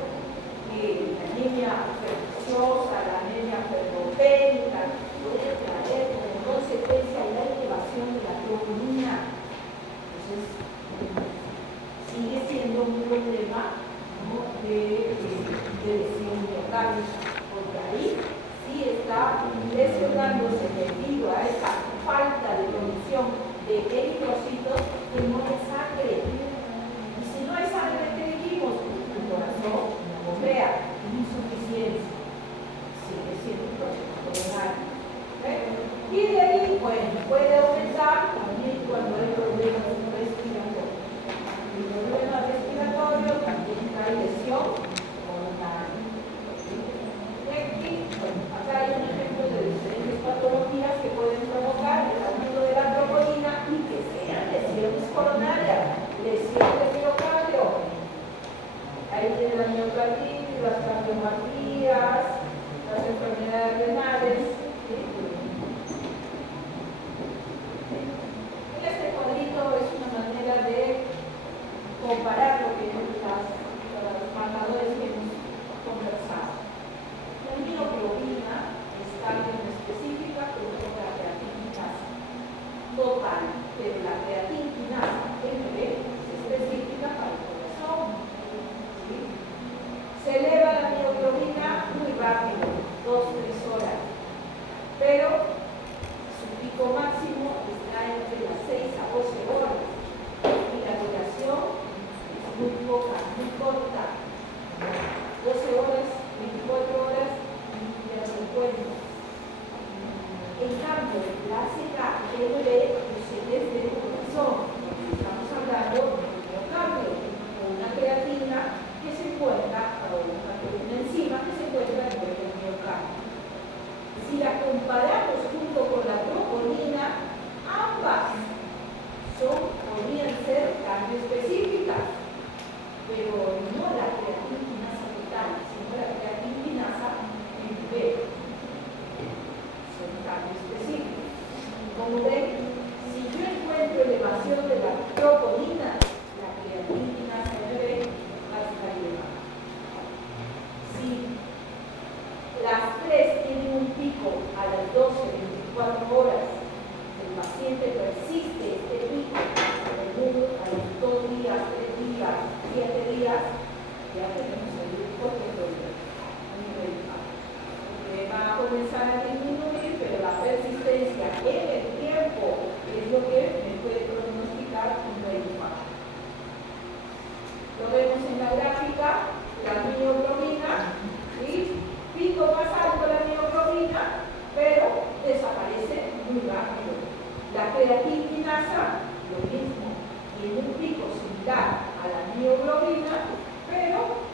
la anemia perniciosa, la anemia ferropénica, puede traer como consecuencia la elevación de la troponina. Entonces, sigue siendo un problema, ¿no?, de lesión miocardial, porque ahí sí está lesionándose debido a esa falta de producción de eritrocitos que no hay sangre. Y si no hay sangre, ¿qué dijimos? El corazón no bombea, insuficiencia. Sigue siendo un problema coronario. Y de ahí, bueno, puede aumentar también cuando hay problemas respiratorios. El problema respiratorio también trae lesión coronaria. Aquí, bueno, acá hay un ejemplo de diferentes patologías que pueden provocar el aumento de la troponina y que sean lesiones coronarias, lesión de miocardio. Ahí tiene la miocarditis, las cardiopatías, las enfermedades renales. Este cuadrito es una manera de comparar lo que los marcadores que hemos conversado. La mioglobina está bien específica, pero no la creatinasa total, pero la creatinasa MB es específica para el corazón. ¿Sí? Se eleva la mioglobina muy rápido, 2-3 horas, pero su pico máximo está entre las 6 a 12 horas y la duración es muy poca, muy corta, 12 horas, 24 horas y ya se encuentra. En cambio, la ACK-MB es del corazón, estamos hablando de miocardio, o una creatina que se encuentra, o una enzima que se encuentra en el miocardio. Si la comparamos junto con la troponina, ambas podrían ser cardioespecíficas, pero no la creatinasa total, sino la creatinasa en B. Son cardioespecíficas. Como ven, si yo encuentro elevación de la troponina, la creatinasa en B va a estar elevada. Si las tres tienen un pico a las 12-24 horas, el paciente persiste este pico a los 2 días, 3 días, 7 días, ya tenemos el fuerte problema. Va a comenzar a disminuir, pero la persistencia en el tiempo es lo que me puede pronosticar un infarto. Lo vemos en la gráfica, la mioglobina, ¿sí? Pico más alto la mioglobina, pero desaparece muy rápido. La creatinasa, lo mismo, tiene un pico similar a la mioglobina, pero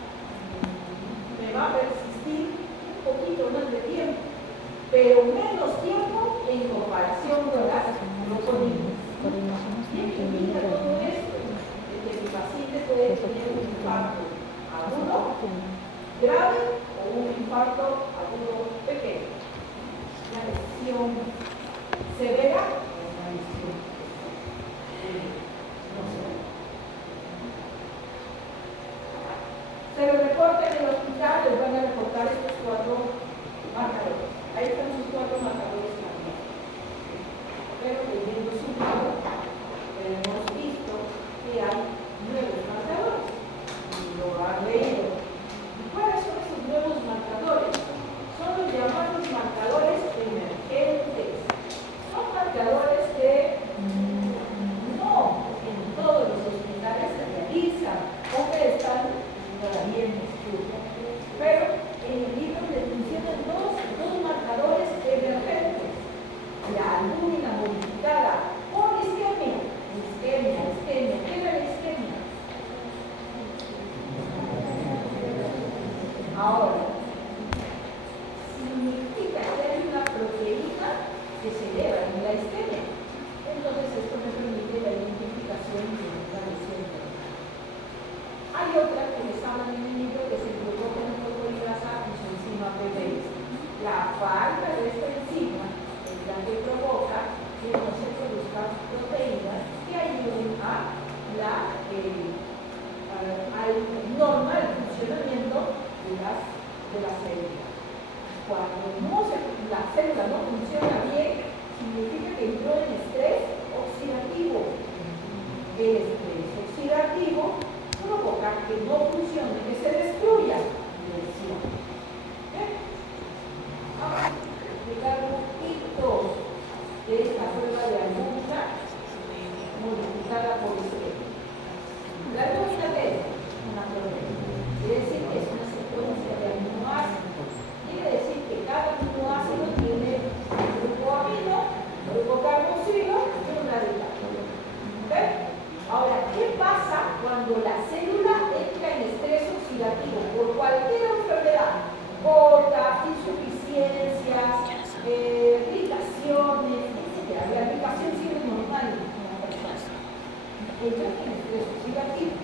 me va a persistir un poquito más de tiempo, pero menos tiempo en comparación con las troponinas. ¿Quién indica todo esto? De que el paciente puede tener un infarto pero leyendo su libro, hemos visto que hay nuevos marcadores. Y lo han leído. ¿Y cuáles son esos nuevos marcadores? Son los llamados marcadores emergentes. Son marcadores que no en todos los hospitales se realizan o que están todavía en estudio. Pero en el libro les mencionan dos marcadores emergentes. La albúmina modificada por isquemia. Isquemia. ¿Qué era la isquemia? Ahora, significa que hay una proteína que se eleva en la isquemia. Entonces esto me permite la identificación de una lesión. Hay otra que les hablan en el libro que es el glucógeno fosforilasa y su enzima PBS. La falta de esta enzima es la que provoca que no se produzcan proteínas que ayuden al normal funcionamiento de la célula. Cuando la célula no funciona bien, significa que entró en estrés oxidativo. El estrés oxidativo provoca que no funcione, que se destruya la lesión. Vamos a explicar un poquito de esta prueba de albúmina modificada por isquemia. La albúmina es una proteína, quiere decir que es una secuencia de aminoácidos. Quiere decir que cada aminoácido tiene un grupo amino, un grupo carboxilo y un radical. ¿Okay? Ahora, ¿qué pasa cuando la célula entra en estrés oxidativo por cualquier enfermedad? Gota, insuficiencias, irritaciones, etc. La irritación siempre es normal en una persona. Entra en estrés oxidativo.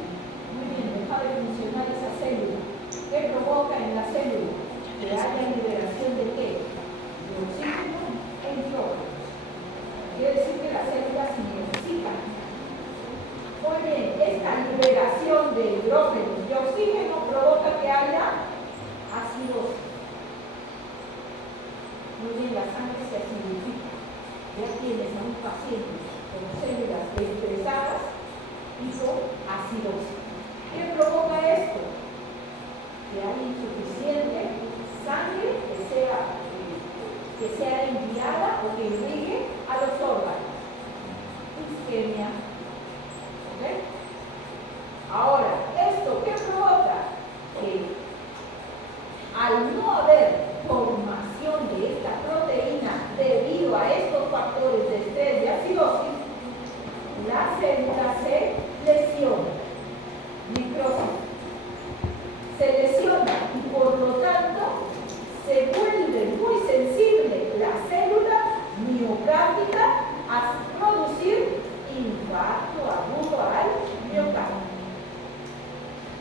Muy bien, deja de funcionar esa célula. ¿Qué provoca en la célula? Que haya liberación de qué? De oxígeno e hidrógeno. Quiere decir que las células se necesitan. Muy bien, esta liberación de hidrógeno y oxígeno provoca que haya acidosis. Muy bien, la sangre se acidifica. Ya tienes a un paciente con células estresadas y con acidosis. ¿Qué provoca esto? Que haya insuficiente sangre que sea enviada o que irrigue a los órganos. Isquemia. ¿Okay? Ahora, ¿esto qué provoca? Que al no haber formación de esta proteína debido a estos factores de estrés y acidosis, la célula se lesiona. Necrosis. Se lesiona y por lo tanto se vuelve muy sensible la célula miocárdica a producir infarto agudo al miocardio.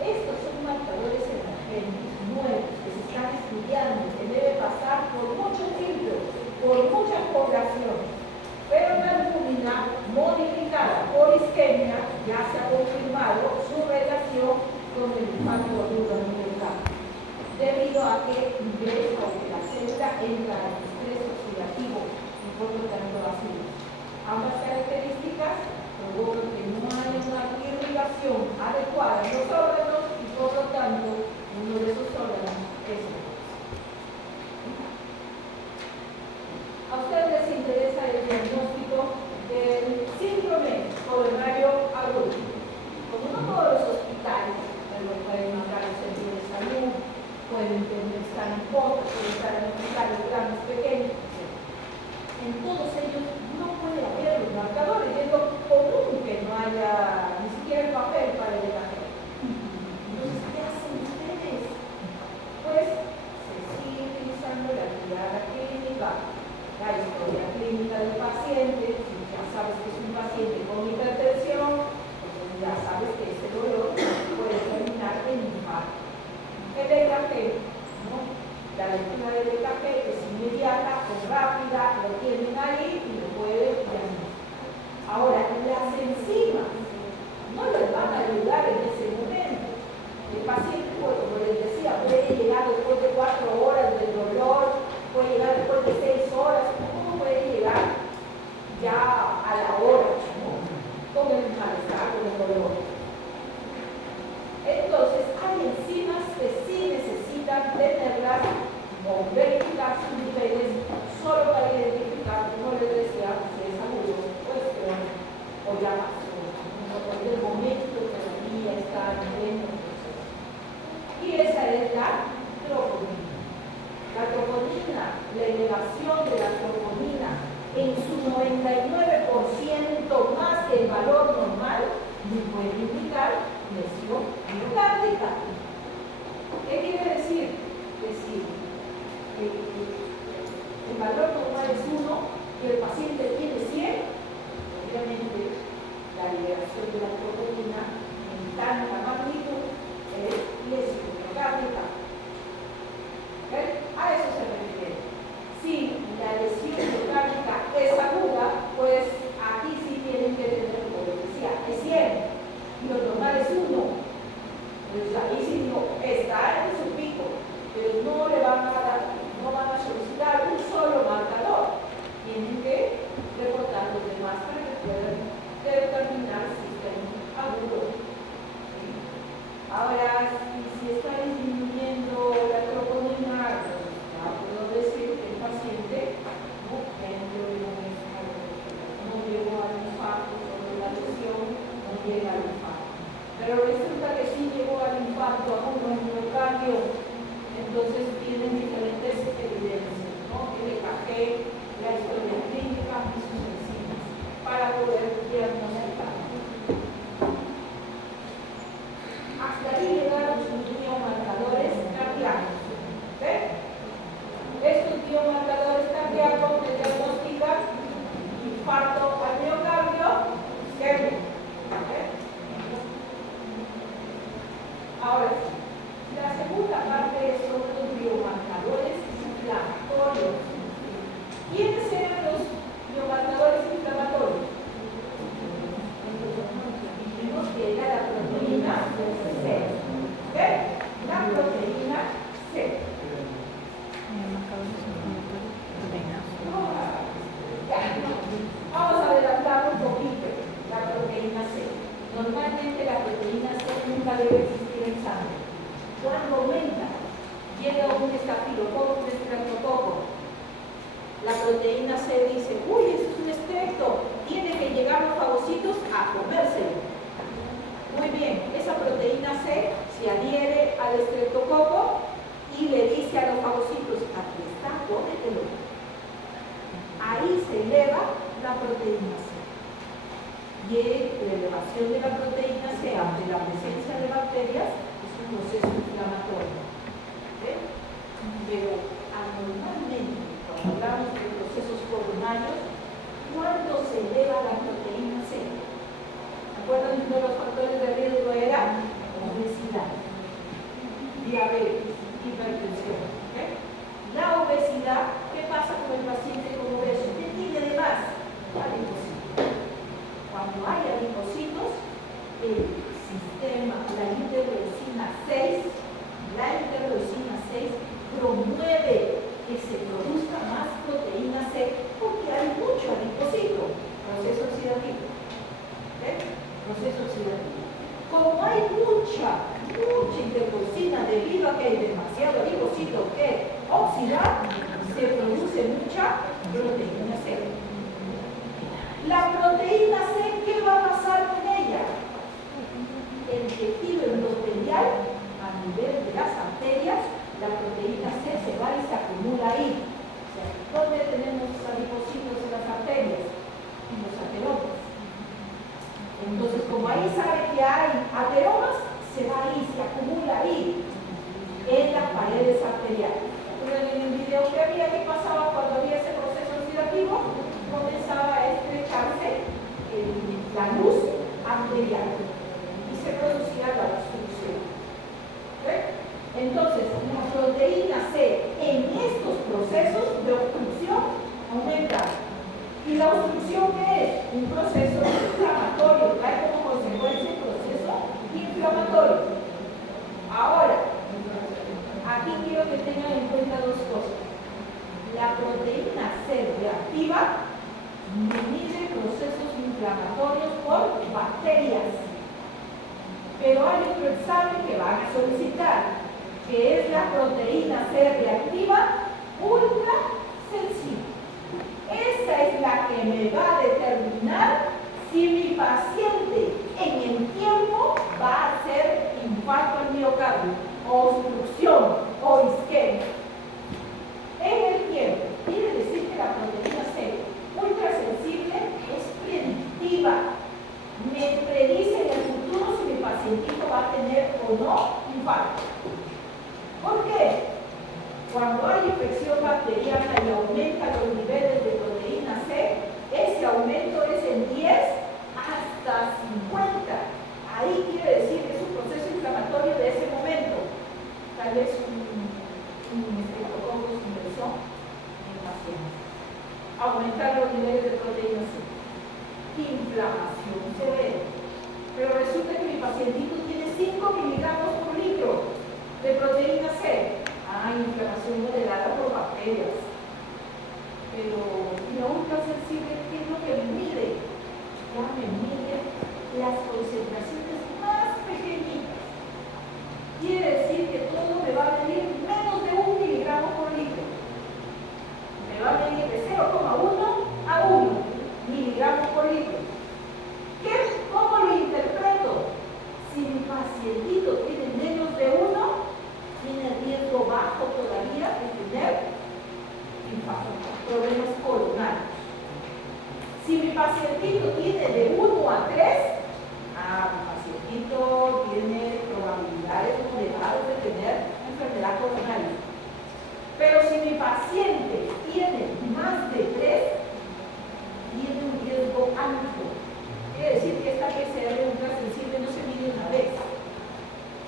Estos son marcadores emergentes nuevos que se están estudiando, que debe pasar por muchos filtros, por muchas poblaciones. Pero la albúmina modificada por isquemia ya se ha confirmado su relación con el infarto agudo al miocardio, debido a que ingresa o que la célula entra en estrés oxidativo y por lo tanto ácido. Ambas características provocan que no haya una irrigación adecuada en los órganos y por lo tanto uno de esos órganos es el corazón. A ustedes les interesa el diagnóstico del síndrome coronario agudo. Como no todos los hospitales pueden mandar al centro de salud, pueden estar en potas, pueden estar en hospitales grandes, pequeños, etc. En todos ellos no puede haber los marcadores, es lo común que no haya ni siquiera el papel para el café. Entonces, ¿qué hacen ustedes? Pues se sigue utilizando la tirada clínica, la historia clínica del paciente. Si ya sabes que es un paciente con hipertensión, pues ya sabes que ese dolor puede terminar en infarto. El EKG, ¿no? La lectura del EKG es inmediata, es rápida, lo tienen ahí y lo pueden diagnosticar. Ahora, las enzimas no les van a ayudar en ese momento. El paciente, pues, como les decía, puede llegar después de 4 horas del dolor, puede llegar después de 6 horas, ¿cómo puede llegar? ya a la hora, ¿no? Con el malestar, con el dolor. Entonces, hay enzimas que sí necesitan tenerlas o verificar sus niveles solo para identificar, como les decía, si es agudo o es crónico o ya pasó, en el momento que la niña está en el proceso. Y esa es la troponina. La troponina, la elevación de la troponina en su 99% más que el valor normal, me puede indicar lesión miocárdica. ¿Qué quiere decir? El valor normal es 1 y el paciente tiene 100, obviamente la liberación de la troponina en tanta magnitud es lesión miocárdica. ¿Okay? A eso se refiere. Si la lesión miocárdica es aguda, pues aquí sí tienen que tener, como les decía, es 100 y lo normal es 1. Entonces ahí sí digo, está en su pico, pero no le van a dar, no van a solicitar un solo marcador. Tienen que reportar los demás para que puedan determinar si está agudo. ¿Sí? Ahora, si está disminuyendo la troponina, pues ya puedo decir que el paciente no llegó al infarto sobre la lesión, no llega al infarto. Pero resulta que sí llegó al infarto agudo en miocardio, entonces tienen diferentes evidencias, ¿no? El EKG, la historia clínica y sus enzimas para poder diagnosticar. Hasta ahí llegaron sus biomarcadores cardíacos. ¿Okay? Estos biomarcadores cardíacos que diagnostican infarto al miocardio, ¿okay? Ahora, la segunda parte son los biomarcadores inflamatorios. ¿Quiénes eran los biomarcadores inflamatorios? Dijimos que era la proteína C. ¿Okay? La proteína C. Vamos a adelantar un poquito la proteína C. Normalmente la proteína C nunca debe existir en sangre. Cuando aumenta, llega un estafilococo, un estreptococo. La proteína C dice, uy, eso es un estrepto, tiene que llegar los fagocitos a comérselo. Muy bien, esa proteína C se adhiere al estreptococo y le dice a los fagocitos, aquí está, cómetelo. Ahí se eleva la proteína C. Y la elevación de la proteína C ante la presencia de bacterias es un proceso inflamatorio. ¿Okay? Pero anormalmente, cuando hablamos de procesos coronarios, ¿cuándo se eleva la proteína C? ¿Se acuerdan de los factores de riesgo? Era obesidad, diabetes, hipertensión. ¿Okay? La obesidad, ¿qué pasa con el paciente con obeso? ¿Qué tiene de más? Adipocitos. Cuando hay adipocitos, el sistema, la interleucina 6 promueve que se produzca más proteína C porque hay mucho adipocito, proceso oxidativo. ¿Okay? Proceso oxidativo. Como hay mucha interleucina debido a que hay demasiado adipocito que oxidar, se produce mucha proteína C. La proteína C, ¿qué va a pasar con ella? El tejido endotelial, a nivel de las arterias, la proteína C se va y se acumula ahí. O sea, ¿dónde tenemos adipocitos en las arterias? En los ateromas. Entonces, como ahí sabe que hay ateromas, se va ahí, se acumula ahí, en las paredes arteriales. En el video que había, ¿qué pasaba cuando había ese proceso oxidativo? Comenzaba a estrecharse la luz arterial y se producía la obstrucción. ¿Okay? Entonces, la proteína C en estos procesos de obstrucción aumenta. ¿Y la obstrucción qué es? Un proceso inflamatorio, trae como consecuencia un proceso inflamatorio. Ahora, aquí quiero que tengan en cuenta dos cosas. La proteína C reactiva minimiza antiinflamatorios por bacterias. Pero hay otro examen que van a solicitar, que es la proteína C reactiva ultra sensible. Esa es la que me va a determinar si mi paciente en el tiempo va a hacer infarto al miocardio, obstrucción o isquemia. En el tiempo, quiere decir que la proteína C ultrasensible es predictiva. Me predice en el futuro si mi pacientito va a tener o no infarto. ¿Por qué? Cuando hay infección bacteriana y aumenta los niveles de proteína C, ese aumento es en 10 hasta 50. Ahí quiere decir que es un proceso inflamatorio de ese momento. Tal vez un estreptococcus inversión en pacientes. Aumentar los niveles de proteína C. Inflamación severa. Pero resulta que mi pacientito tiene 5 miligramos por litro de proteína C. Inflamación moderada por bacterias. Pero la ultrasensible, ¿qué es lo que me mide? Ya me mide las concentraciones más pequeñitas. Quiere decir que todo me va a medir menos de 1 miligramo por litro. Me va a medir de 0,1 a 1 miligramos por litro. ¿Cómo lo interpreto? Si mi pacientito tiene menos de 1, tiene riesgo bajo todavía de tener infarto, problemas coronarios. Si mi pacientito tiene de 1 a 3, mi pacientito tiene probabilidades moderadas de tener enfermedad coronaria. Pero si mi paciente tiene más de 3, tiene un riesgo alto. Quiere decir que esta PCR ultrasensible no se mide una vez,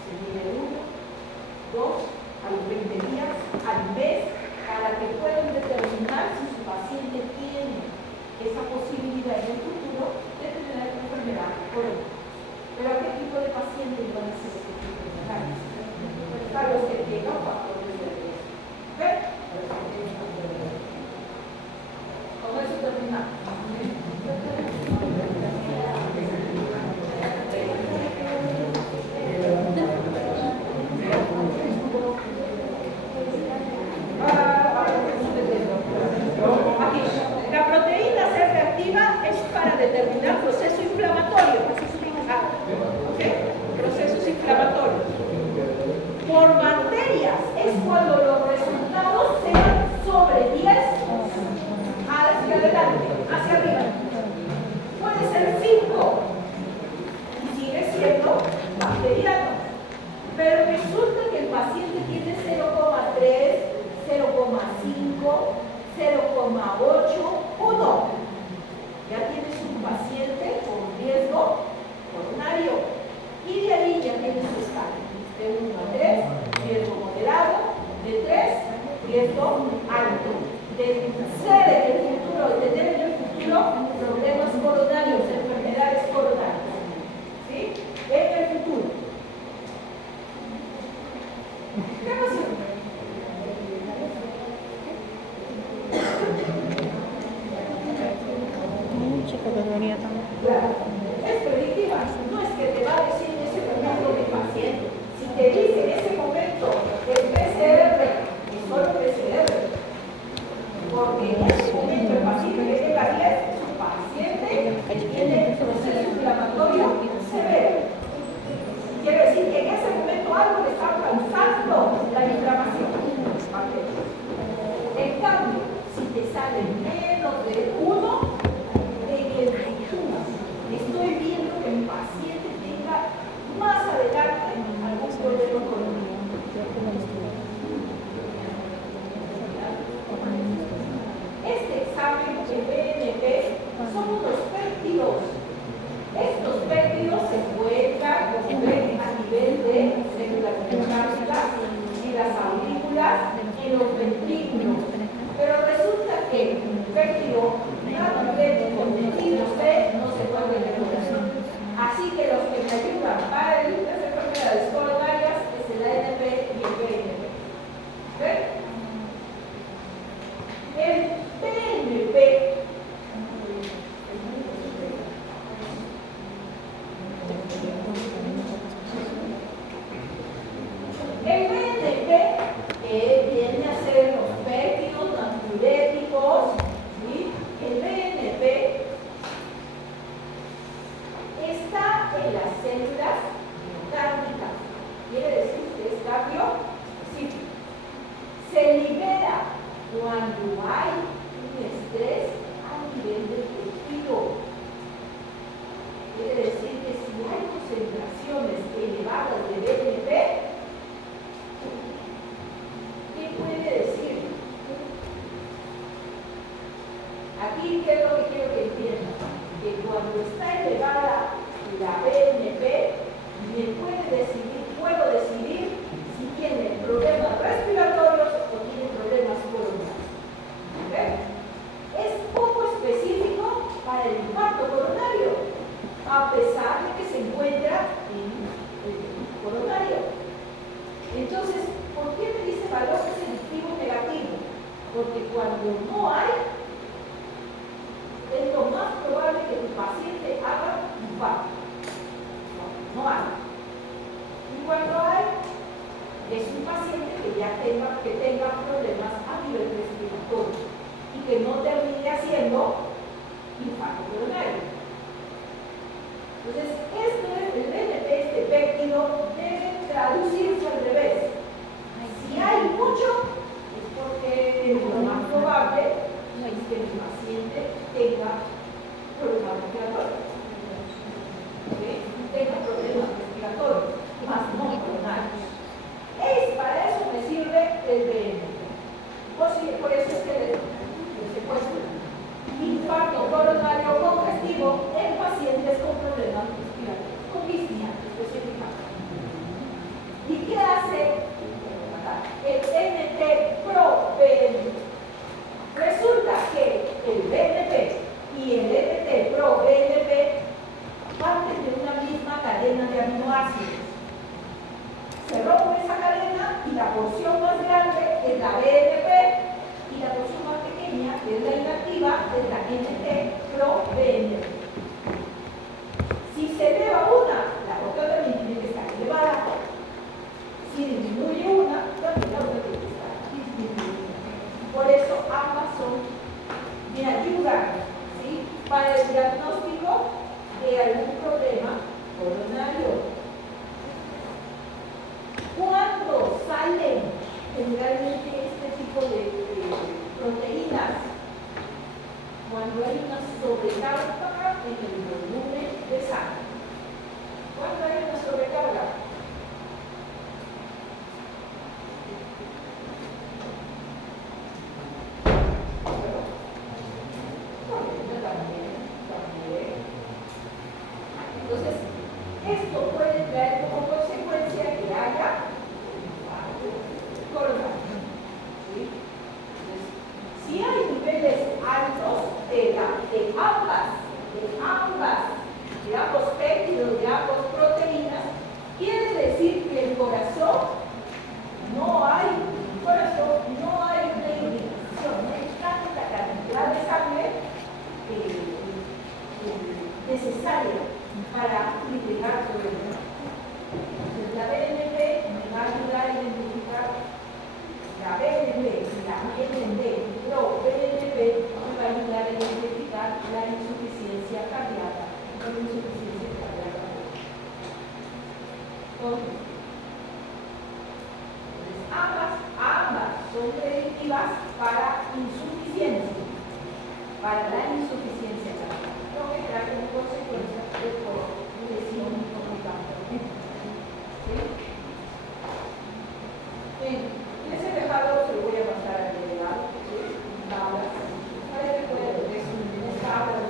se mide 1, 2, a los 20 días, al mes, para que puedan determinar si su paciente tiene esa posibilidad en el futuro de tener una enfermedad coronaria. Pero ¿a qué tipo de pacientes van a ser este tipo de análisis? A los que tengan factores de riesgo. ¿Ven? Con eso terminamos. Determinar proceso inflamatorio. Procesos inflamatorios. Por bacterias es cuando los resultados sean sobre 10 hacia adelante, hacia arriba. Puede ser 5 y sigue siendo bacteriano. Pero resulta que el paciente tiene 0,3, 0,5, 0,8, 1. Ya tienes un paciente con riesgo coronario y de ahí ya tienes su escala de 1 a 3, riesgo moderado, de 3, riesgo alto, de ser en el futuro, de tener en el futuro problemas coronarios, enfermedades coronarias, ¿sí? En el futuro. ¿Qué pasó? Claro, es predictiva, no es que te va a decir en ese momento del paciente. Si te dice en ese momento el PCR, es solo PCR, porque en ese momento el paciente que tenga 10 es un paciente que tiene proceso inflamatorio severo. Quiere decir que en ese momento algo le está causando la inflamación. En cambio, si te sale menos de 1, estoy viendo que mi paciente tenga más adelante algún problema coronario. Este examen de BNP son unos péptidos. Estos péptidos se encuentran, como ven, a nivel de células miocardiales, en las aurículas, en los ventrículos. Pero resulta que el péptido natriurético ventrículo C no se puede reconocer. Así que los que me ayudan para las enfermedades coronarias es el ANP y el BNP. ¿Ven? El BNP en las células miotárdicas. Quiere decir que es cambio específico. Se libera cuando hay un estrés a nivel del tejido. Quiere decir que si hay concentraciones elevadas de BNP, ¿qué puede decir? Aquí, ¿qué es lo que quiero que entiendan? Que cuando está elevada la BNP, puedo decidir si tiene problemas respiratorios o tiene problemas coronarios. ¿Okay? Es poco específico para el infarto coronario, a pesar de que se encuentra en el coronario. Entonces, ¿por qué me dice valor predictivo negativo? Porque cuando no hay, es lo más probable que tu paciente haga infarto. No hay. Y cuando hay, es un paciente que ya tenga problemas a nivel respiratorio y que no termine haciendo infarto coronario. Entonces, el BNP, este péptido, debe traducirse al revés. Si hay mucho, es porque lo más probable es que el paciente tenga problemas respiratorios. ¿Sí? Tenga problemas respiratorios, más no coronarios. Para eso me sirve el BNP. Por eso es que les he puesto infarto coronario congestivo en pacientes con problemas respiratorios, con disnea específicamente. ¿Y qué hace el NT-proBNP? Resulta que el BNP y el NT-proBNP parten de una misma cadena de aminoácidos. Se rompe esa cadena y la porción más grande es la BNP y la porción más pequeña, que es la inactiva, es la NT-proBNP. Si se eleva una, la otra también tiene que estar elevada. Si disminuye una, también la otra tiene que estar disminuida. Por eso ambas me ayudan, ¿sí?, para el diagnóstico de algún problema coronario. Cuando salen generalmente este tipo de proteínas, cuando hay una sobrecarga en el volumen de sangre. ¿Cuándo hay una sobrecarga? Entonces, esto puede traer como consecuencia que haya coronario. ¿Sí? Entonces, si hay niveles altos de ambos péptidos, de ambas proteínas, quiere decir que el corazón no hay reirrigación, no hay tanta cantidad de sangre necesaria para irrigar todo el cuerpo. Entonces, la BNP me va a ayudar a identificar la BNP y la BNP, pero BNP me va a ayudar a identificar la insuficiencia cardíaca. Entonces, ambas son predictivas para insuficiencia, para la insuficiencia cardíaca, lo que trae como consecuencia de lesión complicada. ¿Sí? Bien, ese dejado se lo voy a pasar al delegado, ¿sí? Tablas, para que pueda resumir esta tabla,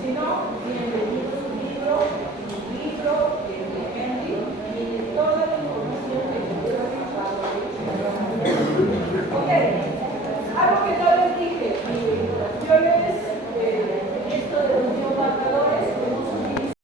si no, bienvenido.